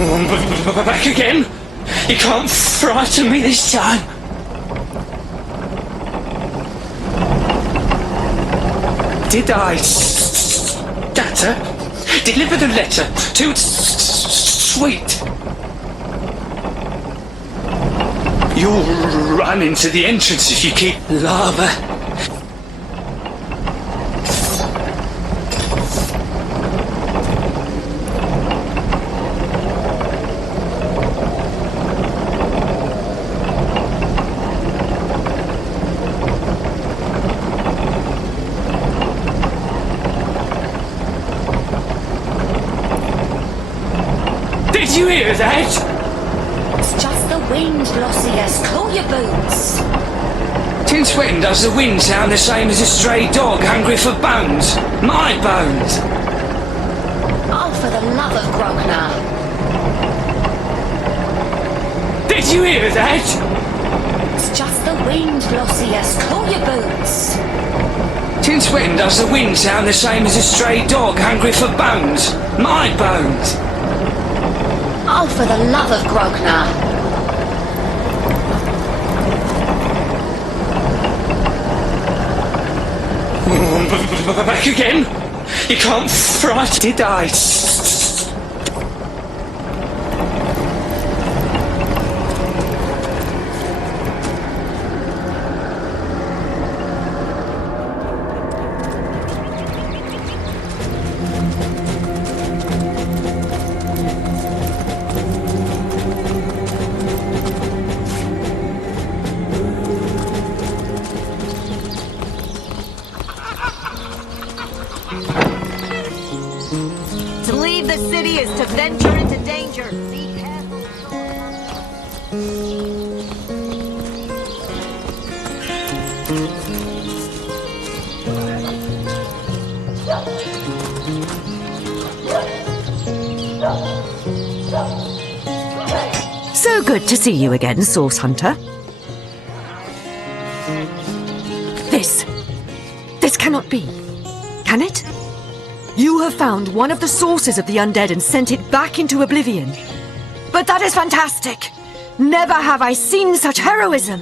Back again? You can't frighten me this time. Did I stutter? Deliver the letter too sweet? You'll run into the entrance if you keep lava. Did you hear that? It's just the wind, Lucius. Cool your boots. Since when does the wind sound the same as a stray dog hungry for bones? My bones! Oh, for the love of Grosvenor. Did you hear that? It's just the wind, Lucius. Cool your boots. Since when does the wind sound the same as a stray dog hungry for bones? My bones! Oh, for the love of Grosvenor. Back again? You can't frighten. Did I? To leave the city is to venture into danger. Be careful. So good to see you again, Source Hunter. This cannot be. Can it? You have found one of the sources of the undead and sent it back into oblivion. But that is fantastic! Never have I seen such heroism!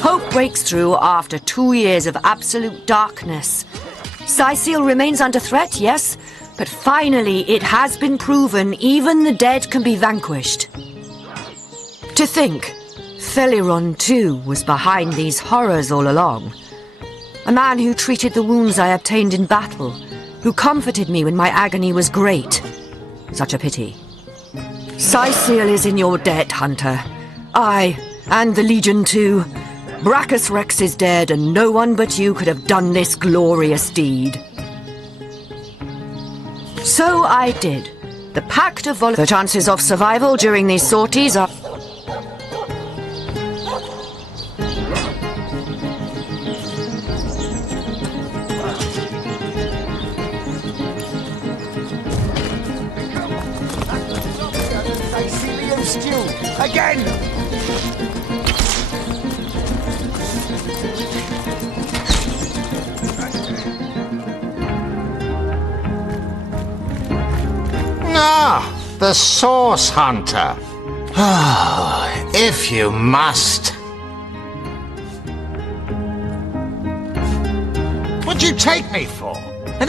Hope breaks through after 2 years of absolute darkness. Sicil remains under threat, yes, but finally it has been proven even the dead can be vanquished. To think, Theliron too was behind these horrors all along. A man who treated the wounds I obtained in battle, who comforted me when my agony was great. Such a pity. Sicil is in your debt, Hunter. I, and the Legion too. Brachus Rex is dead, and no one but you could have done this glorious deed. So I did. The Pact of The chances of survival during these sorties are... missed you! Again! Ah, the Source Hunter. Oh, if you must. What'd you take me for?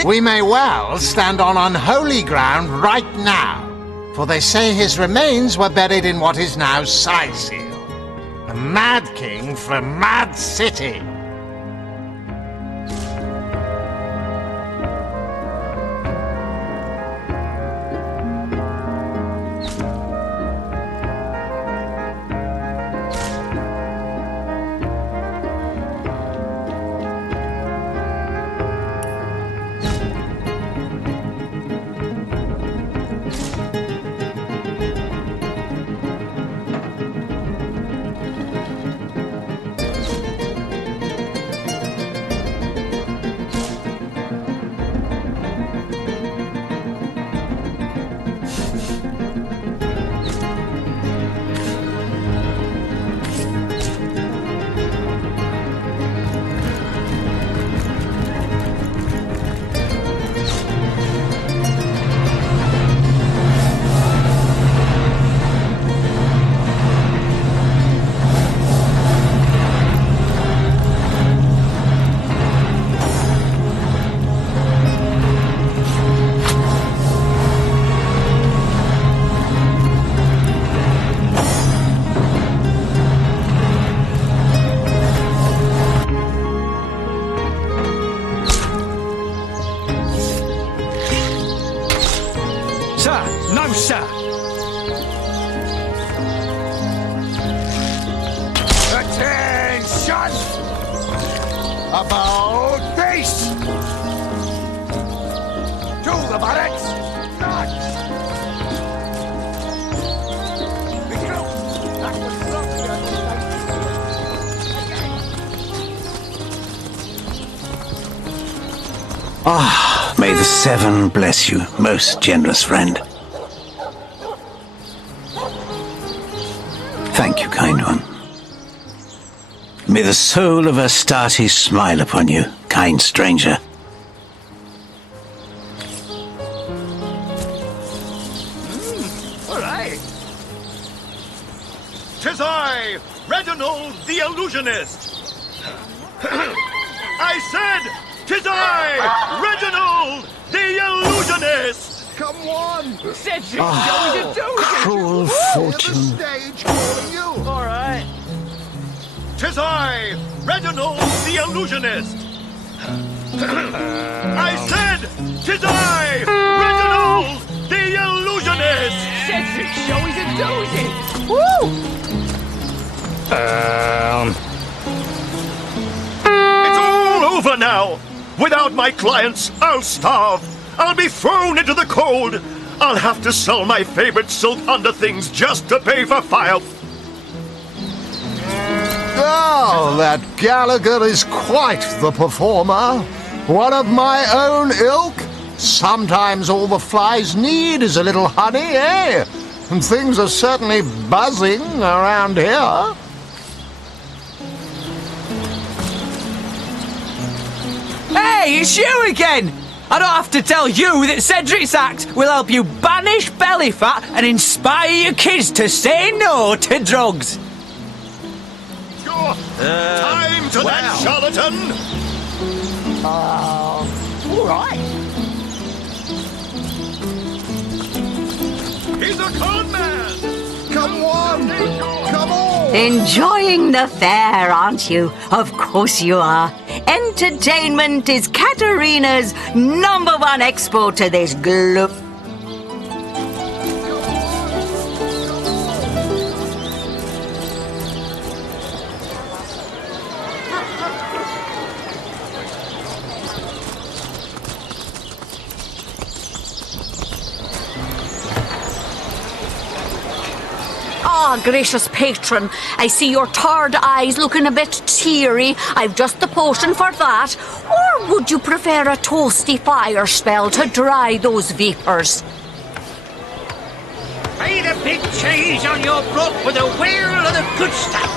We may well stand on unholy ground right now, for they say his remains were buried in what is now Scythiel, the Mad King from Mad City. Sir! No, sir! Attention! About face! To the barracks! March! That was Ah, may the Seven bless you, most generous friend. Thank you, kind one. May the soul of Astarte smile upon you, kind stranger. all right. 'Tis I, Reginald the Illusionist. I said, 'tis I, Reginald the Illusionist. Come on! Cedric, Ah, cruel fortune. Stage calling you. All right. 'Tis I, Reginald the Illusionist. I said, 'tis I, Reginald the Illusionist. Cedric, show is a doozy! Woo! It's all over now. Without my clients, I'll starve. I'll be thrown into the cold. I'll have to sell my favorite silk underthings just to pay for fire. Oh, that Gallagher is quite the performer. One of my own ilk. Sometimes all the flies need is a little honey, eh? And things are certainly buzzing around here. Hey, it's you again! I don't have to tell you that Cedric's act will help you banish belly fat and inspire your kids to say no to drugs. Time to that charlatan! All right. He's a con man! Come on! Come on! Enjoying the fair, aren't you? Of course you are. Entertainment is Katerina's #1 export to this globe. Ah, gracious patron, I see your tired eyes looking a bit teary. I've just the potion for that. Or would you prefer a toasty fire spell to dry those vapours? Pay the big cheese on your block with a wheel of the good stuff.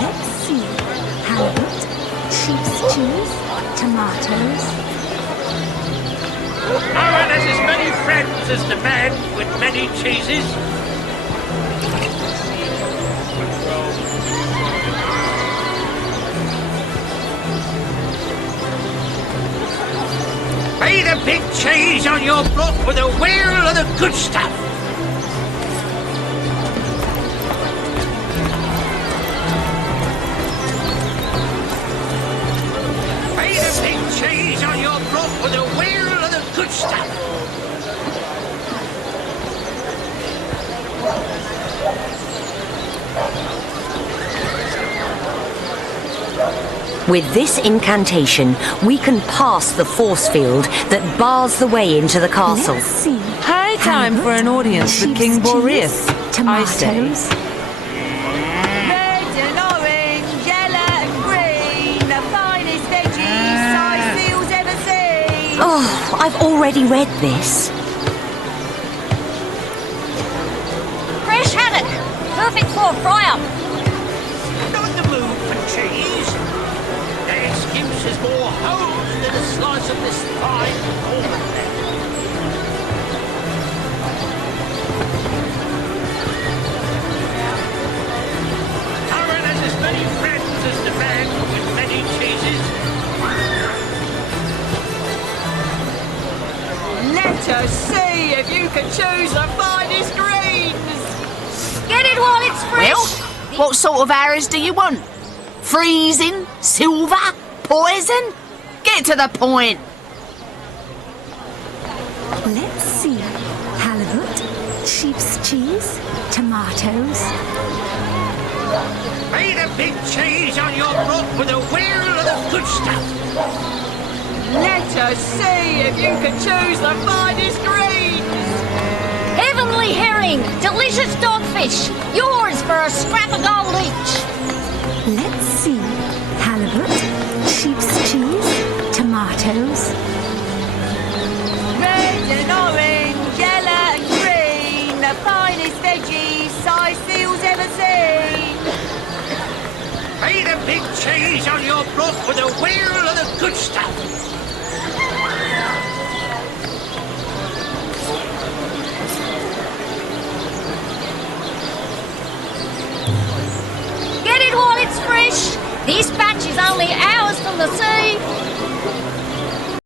Let's see. Halibut, sheep's cheese, tomatoes. Owen has as many friends as the man with many cheeses. Pay the big cheese on your block with a wheel of the good stuff. Pay the big cheese on your block with a wheel of the good stuff. With this incantation, we can pass the force field that bars the way into the castle. Let's see. High time for an audience with King Boreas, I say. Tomatoes. Red and orange, yellow and green, the finest veggies Sicilia's ever seen. Oh, I've already read this. Fresh haddock. Perfect for a fry-up. Not the move for cheese. The excuse is more holes than a slice of this fine almond bread. Owen has as many friends as the man with many cheeses. Let us see if you can choose the finest greens. Get it while it's fresh. Well, what sort of arrows do you want? Freezing? Silver? Poison? Get to the point. Let's see. Halibut, sheep's cheese, tomatoes. Pay the big cheese on your block with a wheel of the good stuff. Let us see if you can choose the finest greens. Heavenly herring. Delicious dogfish. Yours for a scrap of gold each. Let's see. Halibut, sheep's cheese, tomatoes. Red and orange, yellow and green, the finest veggies Sicilia's ever seen. Pay the big cheese on your block with a wheel of the good stuff. Get it while it's fresh. This batch is only hours from the sea.